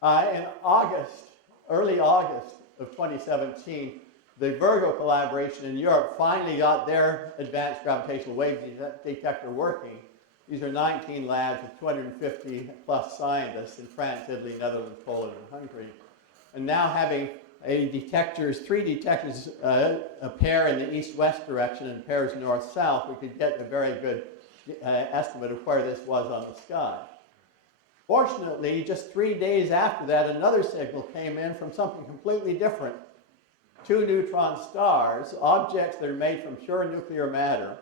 in August, early August of 2017, the Virgo collaboration in Europe finally got their advanced gravitational wave detector working. These are 19 labs with 250 plus scientists in France, Italy, Netherlands, Poland, and Hungary. And now having three detectors, a pair in the east-west direction and pairs north-south, we could get a very good estimate of where this was on the sky. Fortunately, just 3 days after that, another signal came in from something completely different. Two neutron stars, objects that are made from pure nuclear matter,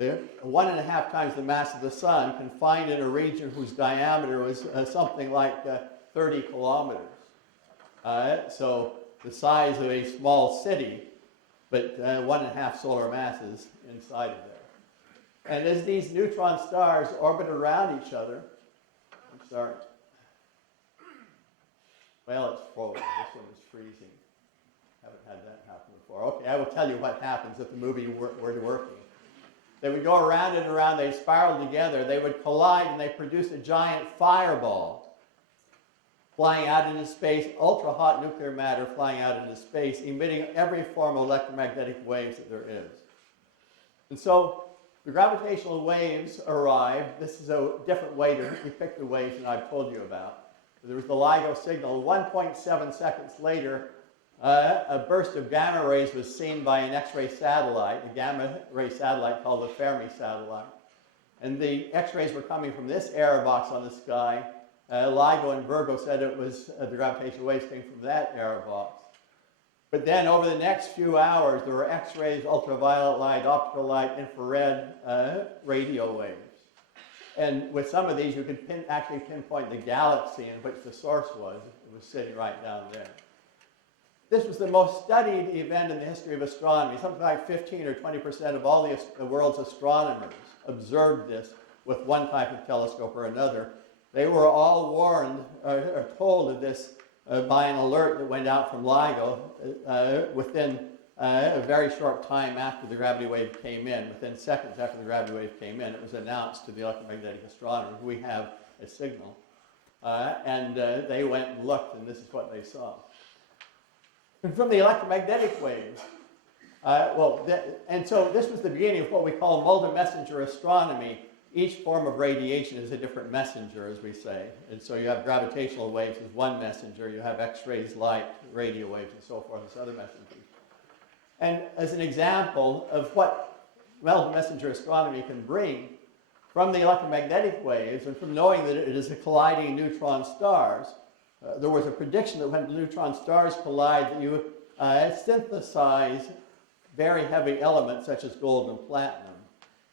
1.5 times the mass of the sun, confined in a region whose diameter was something like 30 kilometers. So the size of a small city, but 1.5 solar masses inside of there. And as these neutron stars orbit around each other, I'm sorry. Well, it's frozen. This one is freezing. Haven't had that happen before. Okay, I will tell you what happens if the movie were working. They would go around and around, they'd spiral together, they would collide, and they produce a giant fireball flying out into space, ultra-hot nuclear matter flying out into space, emitting every form of electromagnetic waves that there is. And so the gravitational waves arrived. This is a different way to depict the waves than I've told you about. There was the LIGO signal. 1.7 seconds later, a burst of gamma rays was seen by an X-ray satellite, a gamma ray satellite called the Fermi satellite. And the X-rays were coming from this error box on the sky. LIGO and Virgo said it was the gravitational waves came from that error box. But then over the next few hours, there were X-rays, ultraviolet light, optical light, infrared, radio waves. And with some of these, you could actually pinpoint the galaxy in which the source was. It was sitting right down there. This was the most studied event in the history of astronomy. Something like 15 or 20% of all the world's astronomers observed this with one type of telescope or another. They were all warned or told of this by an alert that went out from LIGO within a very short time after the gravity wave came in. Within seconds after the gravity wave came in, it was announced to the electromagnetic astronomers, we have a signal. And they went and looked, and this is what they saw. And from the electromagnetic waves, and so this was the beginning of what we call multi-messenger astronomy. Each form of radiation is a different messenger, as we say. And so you have gravitational waves as one messenger, you have X-rays, light, radio waves, and so forth as other messengers. And as an example of what multi-messenger astronomy can bring, from the electromagnetic waves and from knowing that it is a colliding neutron stars, there was a prediction that when neutron stars collide, that you synthesize very heavy elements such as gold and platinum.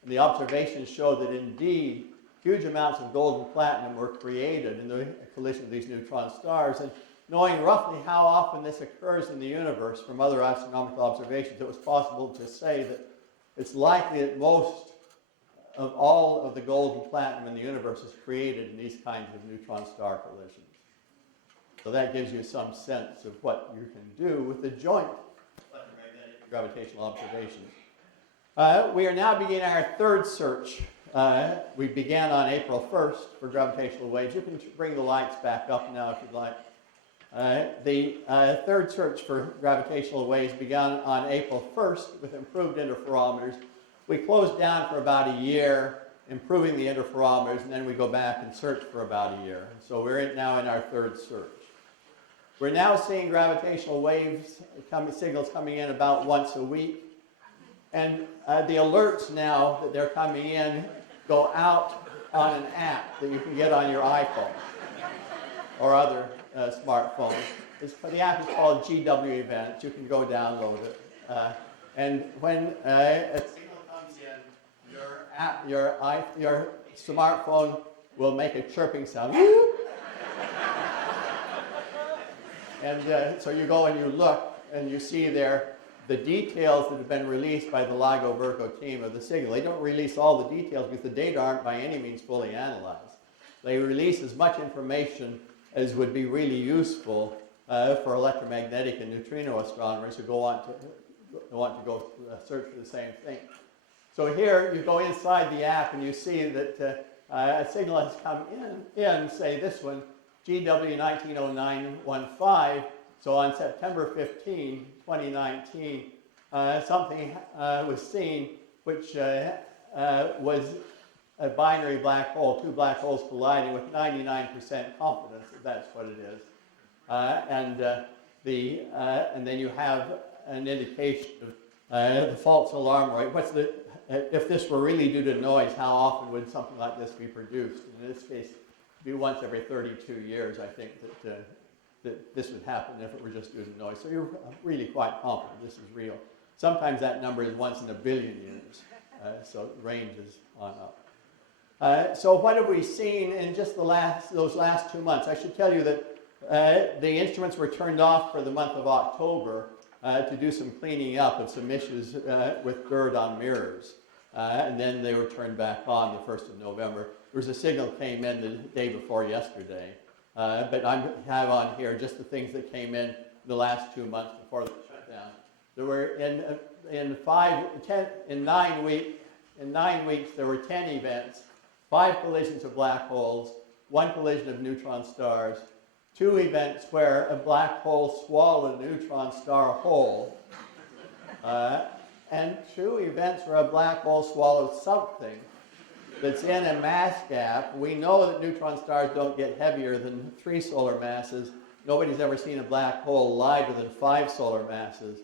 And the observations show that indeed huge amounts of gold and platinum were created in the collision of these neutron stars. And knowing roughly how often this occurs in the universe from other astronomical observations, it was possible to say that it's likely that most of all of the gold and platinum in the universe is created in these kinds of neutron star collisions. So that gives you some sense of what you can do with the joint electromagnetic gravitational observations. We are now beginning our third search. We began on April 1st for gravitational waves. You can bring the lights back up now if you'd like. The third search for gravitational waves began on April 1st with improved interferometers. We closed down for about a year improving the interferometers, and then we go back and search for about a year. So we're now in our third search. We're now seeing gravitational waves, signals coming in about once a week. And the alerts now that they're coming in go out on an app that you can get on your iPhone or other smartphones. The app is called GW Events. You can go download it. And when a signal comes in, your smartphone will make a chirping sound. And so you go and you look, and you see there the details that have been released by the LIGO Virgo team of the signal. They don't release all the details because the data aren't by any means fully analyzed. They release as much information as would be really useful for electromagnetic and neutrino astronomers who want to go search for the same thing. So here you go inside the app and you see that a signal has come in, say this one, GW 190915. So on September 15, 2019, something was seen which was a binary black hole, two black holes colliding with 99% confidence that that's what it is. And then you have an indication of the false alarm rate. If this were really due to noise, how often would something like this be produced? In this case, it'd be once every 32 years, I think, that this would happen if it were just due to noise. So you're really quite confident this is real. Sometimes that number is once in a billion years, so the range is on up. So what have we seen in just those last 2 months? I should tell you that the instruments were turned off for the month of October to do some cleaning up of some issues with GERD on mirrors. And then they were turned back on the 1st of November. There was a signal came in the day before yesterday. But I have on here just the things that came in the last 2 months before the shutdown. There were in 9 weeks there were 10 events, 5 collisions of black holes, 1 collision of neutron stars, 2 events where a black hole swallowed a neutron star whole, and 2 events where a black hole swallowed something that's in a mass gap. We know that neutron stars don't get heavier than 3 solar masses. Nobody's ever seen a black hole lighter than 5 solar masses.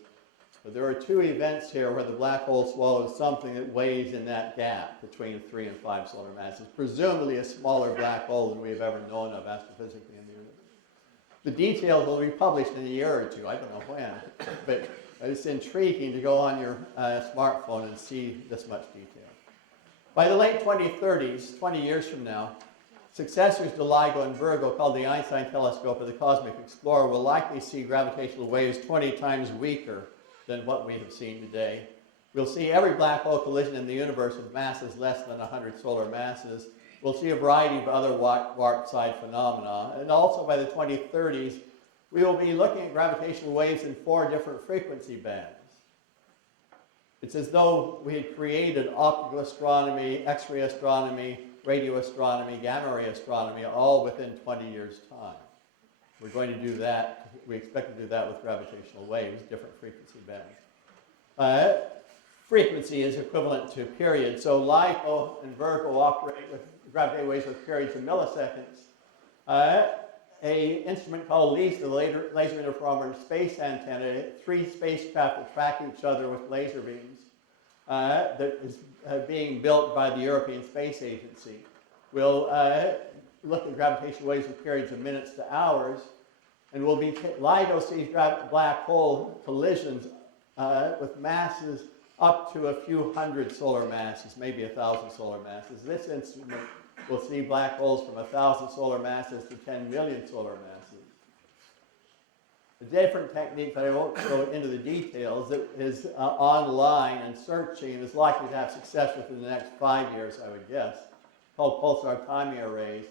But there are 2 events here where the black hole swallows something that weighs in that gap between 3 and 5 solar masses, presumably a smaller black hole than we've ever known of astrophysically in the universe. The details will be published in a year or 2. I don't know when, but it's intriguing to go on your smartphone and see this much detail. By the late 2030s, 20 years from now, successors to LIGO and Virgo, called the Einstein Telescope or the Cosmic Explorer, will likely see gravitational waves 20 times weaker than what we have seen today. We'll see every black hole collision in the universe with masses less than 100 solar masses. We'll see a variety of other warp side phenomena. And also by the 2030s, we will be looking at gravitational waves in 4 different frequency bands. It's as though we had created optical astronomy, X-ray astronomy, radio astronomy, gamma ray astronomy, all within 20 years' time. We're going to do that. We expect to do that with gravitational waves, different frequency bands. Frequency is equivalent to period. So LIGO and Virgo operate with gravitational waves with periods of milliseconds. An instrument called LISA, the Laser Interferometer Space Antenna, 3 spacecraft that track each other with laser beams, that is being built by the European Space Agency. We'll look at gravitational waves with periods of minutes to hours, and LIGO sees black hole collisions with masses up to a few hundred solar masses, maybe 1,000 solar masses. This instrument will see black holes from 1,000 solar masses to 10 million solar masses. A different technique that I won't go into the details that is online and searching and is likely to have success within the next 5 years, I would guess, called pulsar timing arrays.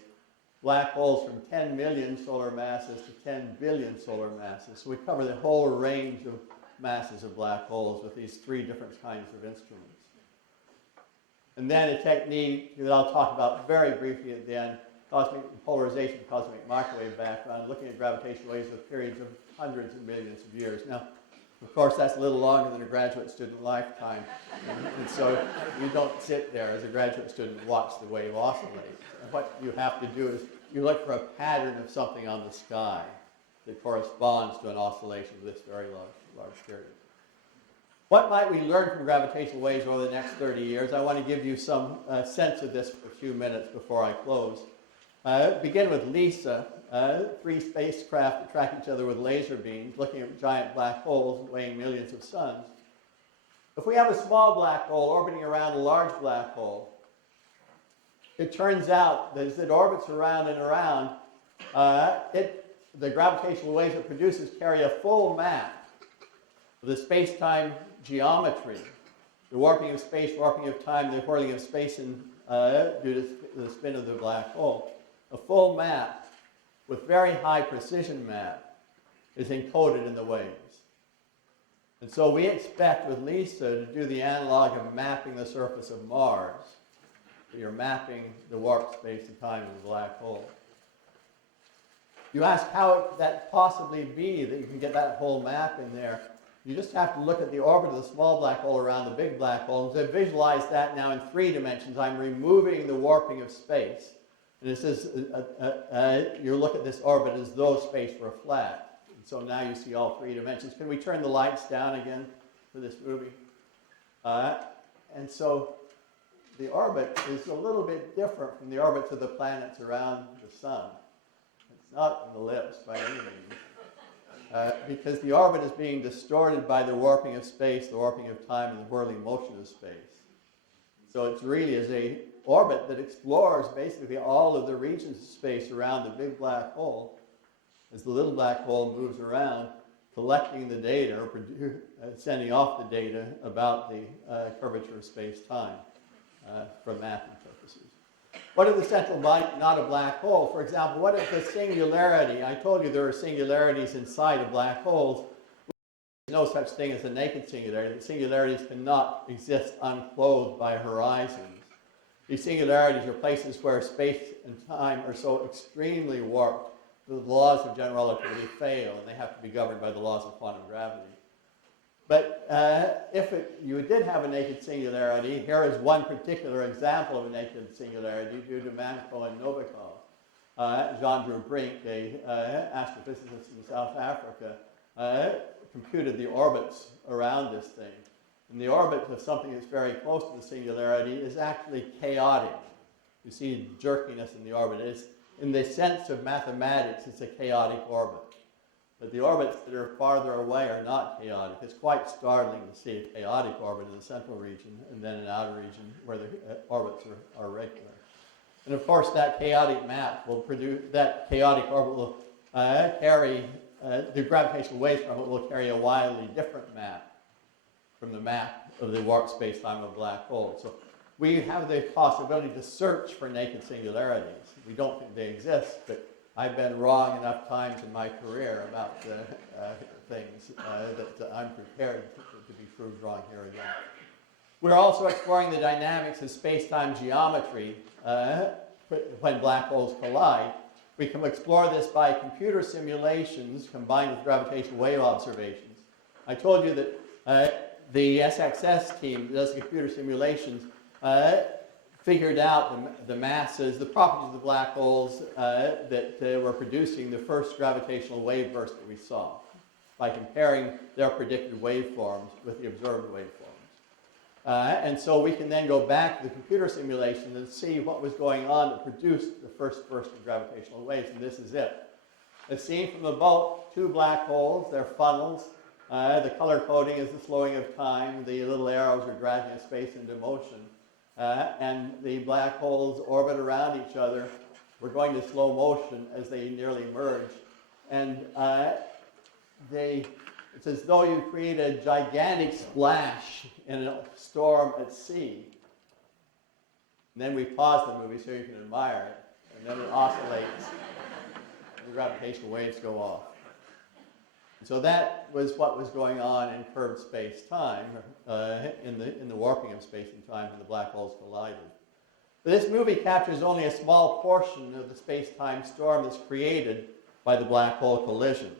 Black holes from 10 million solar masses to 10 billion solar masses. So we cover the whole range of masses of black holes with these 3 different kinds of instruments. And then a technique that I'll talk about very briefly at the end, cosmic polarization, cosmic microwave background, looking at gravitational waves with periods of hundreds of millions of years. Now, Of course, that's a little longer than a graduate student lifetime. And so you don't sit there as a graduate student and watch the wave oscillate. And what you have to do is you look for a pattern of something on the sky that corresponds to an oscillation of this very large period. What might we learn from gravitational waves over the next 30 years? I want to give you some sense of this for a few minutes before I close. Begin with LISA, 3 spacecraft that track each other with laser beams, looking at giant black holes weighing millions of suns. If we have a small black hole orbiting around a large black hole, it turns out that as it orbits around and around, the gravitational waves it produces carry a full map of the space-time geometry, the warping of space, warping of time, the whirling of space due to the spin of the black hole. A full map with very high precision map is encoded in the waves. And so we expect with LISA to do the analog of mapping the surface of Mars. So you're mapping the warped space and time of the black hole. You ask how could that possibly be that you can get that whole map in there. You just have to look at the orbit of the small black hole around the big black hole. And to visualize that now in 3 dimensions, I'm removing the warping of space. And it says, you look at this orbit as though space were flat. And so now you see all 3 dimensions. Can we turn the lights down again for this movie? And so the orbit is a little bit different from the orbits of the planets around the sun. It's not an ellipse by any means. Because the orbit is being distorted by the warping of space, the warping of time, and the whirling motion of space. So it really is a orbit that explores basically all of the regions of space around the big black hole as the little black hole moves around, collecting the data or sending off the data about the curvature of space-time for mapping purposes. What if the central body is not a black hole? For example, what if the singularity, I told you there are singularities inside of black holes. There's no such thing as a naked singularity. The singularities cannot exist unclothed by horizons. These singularities are places where space and time are so extremely warped that the laws of general relativity fail, and they have to be governed by the laws of quantum gravity. But if you did have a naked singularity, here is one particular example of a naked singularity due to Manco and Novikov. Jean-Drew Brink, an astrophysicist in South Africa, computed the orbits around this thing. And the orbit of something that's very close to the singularity is actually chaotic. You see jerkiness in the orbit. It's, in the sense of mathematics, it's a chaotic orbit. But the orbits that are farther away are not chaotic. It's quite startling to see a chaotic orbit in the central region and then an outer region where the orbits are regular. And of course, that chaotic map will produce, that chaotic orbit will carry, the gravitational waves from it will carry a wildly different map from the map of the warped space-time of a black hole. So we have the possibility to search for naked singularities. We don't think they exist, but I've been wrong enough times in my career about things that I'm prepared to be proved wrong here again. We're also exploring the dynamics of space-time geometry when black holes collide. We can explore this by computer simulations combined with gravitational wave observations. I told you that the SXS team that does the computer simulations figured out the masses, the properties of the black holes that were producing the first gravitational wave burst that we saw by comparing their predicted waveforms with the observed waveforms. And so we can then go back to the computer simulation and see what was going on that produced the first burst of gravitational waves, and this is it. As seen from the boat, 2 black holes, they're funnels. The color coding is the slowing of time. The little arrows are dragging space into motion. And the black holes orbit around each other. We're going to slow motion as they nearly merge. And it's as though you create a gigantic splash in a storm at sea. And then we pause the movie so you can admire it. And then it oscillates. And the gravitational waves go off. So that was what was going on in curved space-time, in the warping of space and time when the black holes collided. But this movie captures only a small portion of the space-time storm that's created by the black hole collision.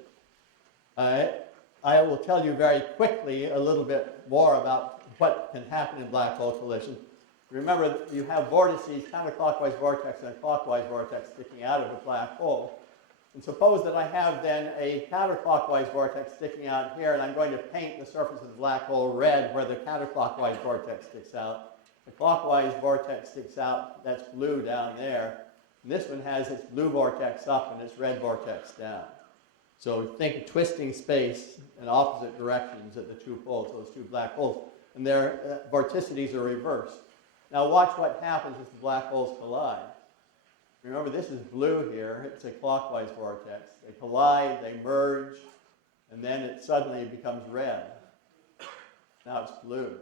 I will tell you very quickly a little bit more about what can happen in black hole collisions. Remember, you have vortices, counterclockwise vortex and a clockwise vortex sticking out of a black hole. And suppose that I have then a counterclockwise vortex sticking out here, and I'm going to paint the surface of the black hole red where the counterclockwise vortex sticks out. The clockwise vortex sticks out, that's blue down there. And this one has its blue vortex up and its red vortex down. So think of twisting space in opposite directions at the two poles, those two black holes. And their vorticities are reversed. Now watch what happens as the black holes collide. Remember, this is blue here. It's a clockwise vortex. They collide, they merge, and then it suddenly becomes red. Now it's blue.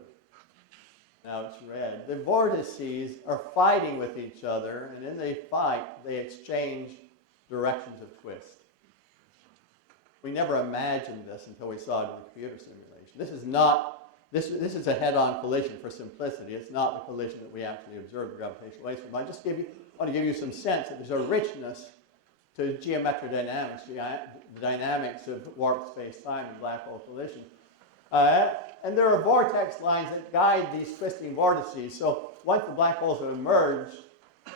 Now it's red. The vortices are fighting with each other, and in they fight, they exchange directions of twist. We never imagined this until we saw it in the computer simulation. This is not. This is a head-on collision for simplicity. It's not the collision that we actually observe the gravitational waves from. I just want to give you some sense that there's a richness to geometric dynamics, the dynamics of warped space-time and black hole collision. And there are vortex lines that guide these twisting vortices. So once the black holes have emerged,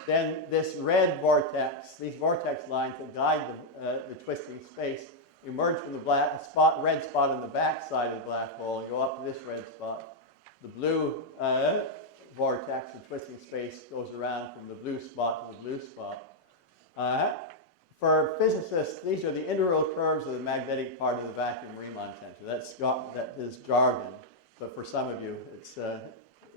then this red vortex, these vortex lines that guide the twisting space, emerge from the red spot on the back side of the black hole and go up to this red spot. The blue vortex, the twisting space, goes around from the blue spot to the blue spot. For physicists, these are the integral curves of the magnetic part of the vacuum Riemann tensor. That is jargon, but for some of you,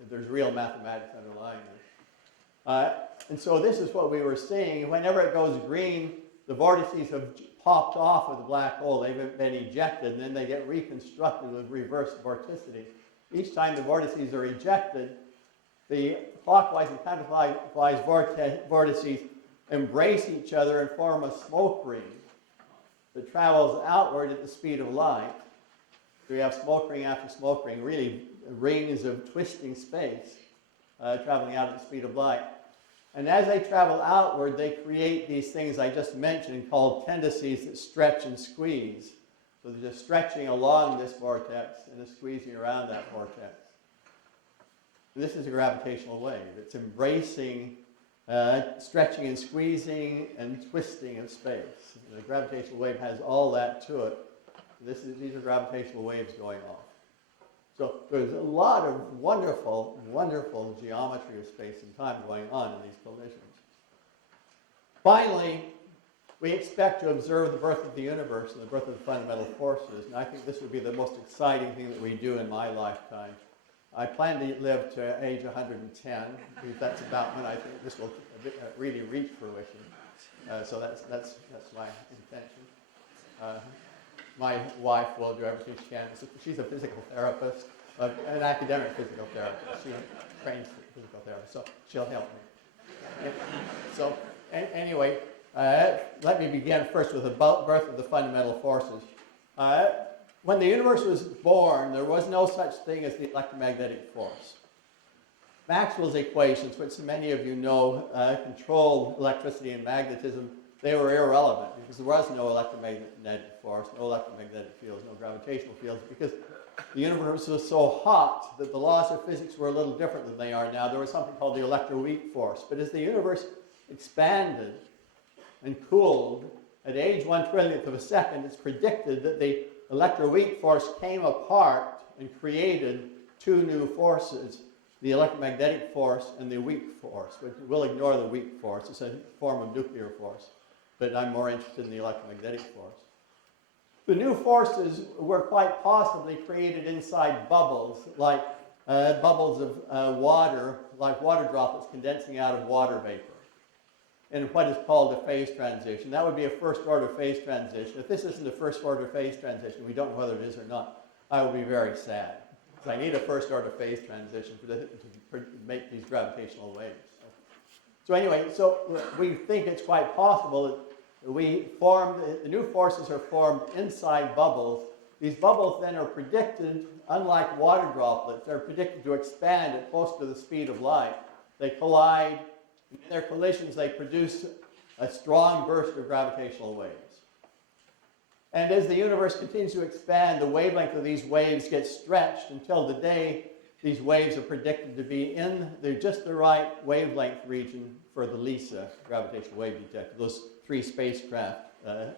there's real mathematics underlying this. And so this is what we were seeing. Whenever it goes green, the vortices have popped off of the black hole. They've been ejected, and then they get reconstructed with reverse vorticity. Each time the vortices are ejected, the clockwise and counterclockwise vortices embrace each other and form a smoke ring that travels outward at the speed of light. So we have smoke ring after smoke ring, really rings of twisting space traveling out at the speed of light. And as they travel outward, they create these things I just mentioned called tendencies that stretch and squeeze. So there's a stretching along this vortex and a squeezing around that vortex. And this is a gravitational wave. It's embracing stretching and squeezing and twisting of space. The gravitational wave has all that to it. These are gravitational waves going off. So there's a lot of wonderful, wonderful geometry of space and time going on in these collisions. Finally, we expect to observe the birth of the universe and the birth of the fundamental forces. And I think this would be the most exciting thing that we do in my lifetime. I plan to live to age 110, because that's about when I think this will really reach fruition. So that's my intention. My wife will do everything she can. She's a physical therapist, an academic physical therapist. She trains physical therapist, so she'll help me. So anyway, let me begin first with the birth of the fundamental forces. When the universe was born, there was no such thing as the electromagnetic force. Maxwell's equations, which many of you know, control electricity and magnetism, they were irrelevant because there was no electromagnetic force, no electromagnetic fields, no gravitational fields, because the universe was so hot that the laws of physics were a little different than they are now. There was something called the electroweak force. But as the universe expanded and cooled, at age 1/20th of a second, it's predicted that the electroweak force came apart and created two new forces, the electromagnetic force and the weak force. We'll ignore the weak force. It's a form of nuclear force. But I'm more interested in the electromagnetic force. The new forces were quite possibly created inside bubbles, like bubbles of water, like water droplets condensing out of water vapor, in what is called a phase transition. That would be a first-order phase transition. If this isn't a first-order phase transition, we don't know whether it is or not, I will be very sad. Because I need a first-order phase transition to make these gravitational waves. So anyway, we think it's quite possible that the new forces are formed inside bubbles. These bubbles then are predicted, unlike water droplets, they're predicted to expand at close to the speed of light. They collide. In their collisions, they produce a strong burst of gravitational waves. And as the universe continues to expand, the wavelength of these waves gets stretched until the day these waves are predicted to be in just the right wavelength region for the LISA gravitational wave detector, those 3 spacecraft that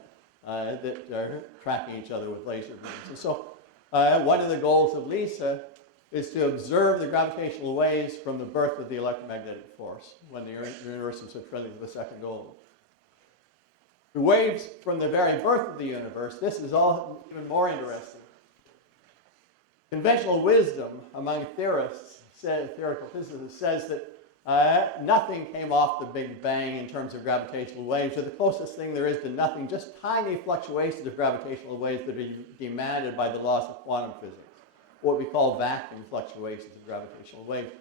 are tracking each other with laser beams. And so one of the goals of LISA is to observe the gravitational waves from the birth of the electromagnetic force when the universe is friendly to the second goal. The waves from the very birth of the universe, this is all even more interesting. Conventional wisdom among theorists, theoretical physicists, says that nothing came off the Big Bang in terms of gravitational waves, or the closest thing there is to nothing, just tiny fluctuations of gravitational waves that are demanded by the laws of quantum physics, what we call vacuum fluctuations of gravitational waves.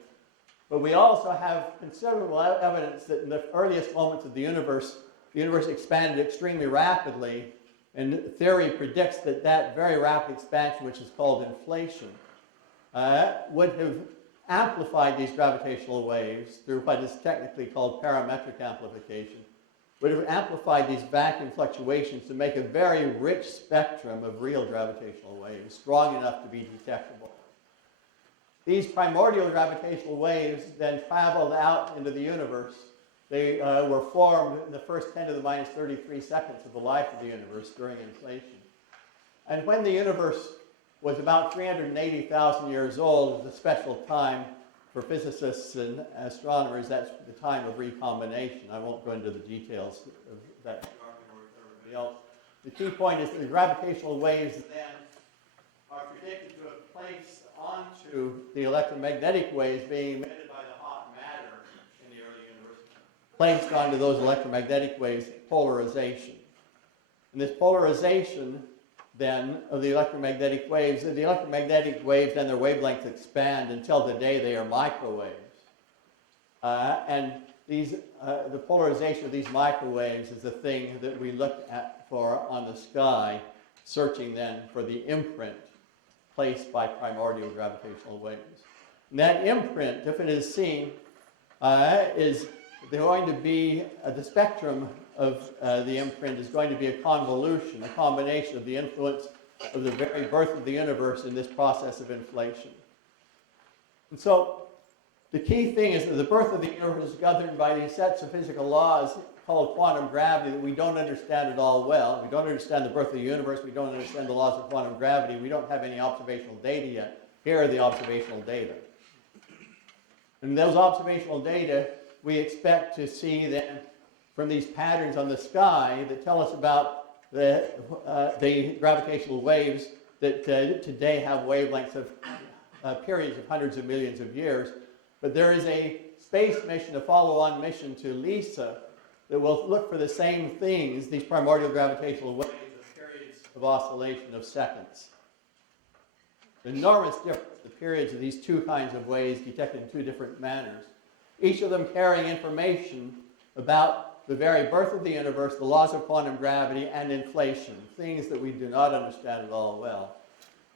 But we also have considerable evidence that in the earliest moments of the universe expanded extremely rapidly, and theory predicts that that very rapid expansion, which is called inflation, would have amplified these gravitational waves through what is technically called parametric amplification, would have amplified these vacuum fluctuations to make a very rich spectrum of real gravitational waves, strong enough to be detectable. These primordial gravitational waves then traveled out into the universe. They were formed in the first 10 to the minus 33 seconds of the life of the universe during inflation. And when the universe was about 380,000 years old, is a special time for physicists and astronomers. That's the time of recombination. I won't go into the details of that with everybody else. The key point is that the gravitational waves then are predicted to have placed onto the electromagnetic waves being emitted by the hot matter in the early universe, placed onto those electromagnetic waves polarization. And this polarization then of the electromagnetic waves and their wavelengths expand until today they are microwaves. And the polarization of these microwaves is the thing that we look for on the sky, searching then for the imprint placed by primordial gravitational waves. And that imprint, if it is seen, is going to be the spectrum of the imprint is going to be a convolution, a combination of the influence of the very birth of the universe in this process of inflation. And so the key thing is that the birth of the universe is governed by these sets of physical laws called quantum gravity that we don't understand at all well. We don't understand the birth of the universe. We don't understand the laws of quantum gravity. We don't have any observational data yet. Here are the observational data. And those observational data we expect to see then from these patterns on the sky that tell us about the gravitational waves that today have wavelengths of periods of hundreds of millions of years. But there is a space mission, a follow-on mission to LISA that will look for the same things, these primordial gravitational waves of periods of oscillation of seconds. Enormous difference, the periods of these two kinds of waves detected in two different manners, each of them carrying information about the very birth of the universe, the laws of quantum gravity, and inflation, things that we do not understand at all well.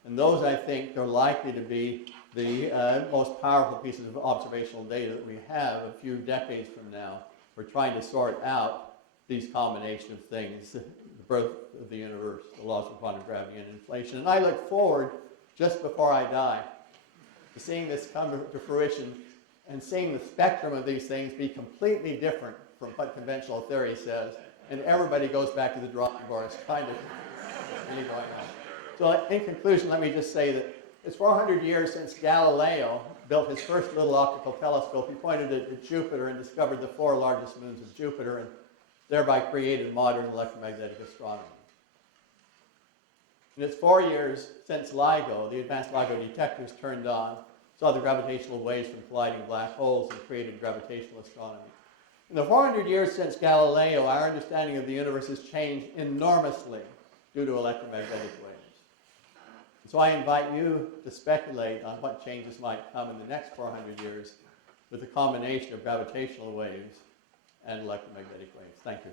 And those, I think, are likely to be the most powerful pieces of observational data that we have a few decades from now. We're trying to sort out these combination of things, the birth of the universe, the laws of quantum gravity, and inflation. And I look forward, just before I die, to seeing this come to fruition and seeing the spectrum of these things be completely different from what conventional theory says, and everybody goes back to the drawing board. It's kind of really going on. So in conclusion, let me just say that it's 400 years since Galileo built his first little optical telescope. He pointed it at Jupiter and discovered the 4 largest moons of Jupiter, and thereby created modern electromagnetic astronomy. And it's 4 years since LIGO, the Advanced LIGO detectors, turned on, saw the gravitational waves from colliding black holes, and created gravitational astronomy. In the 400 years since Galileo, our understanding of the universe has changed enormously due to electromagnetic waves. And so I invite you to speculate on what changes might come in the next 400 years with the combination of gravitational waves and electromagnetic waves. Thank you.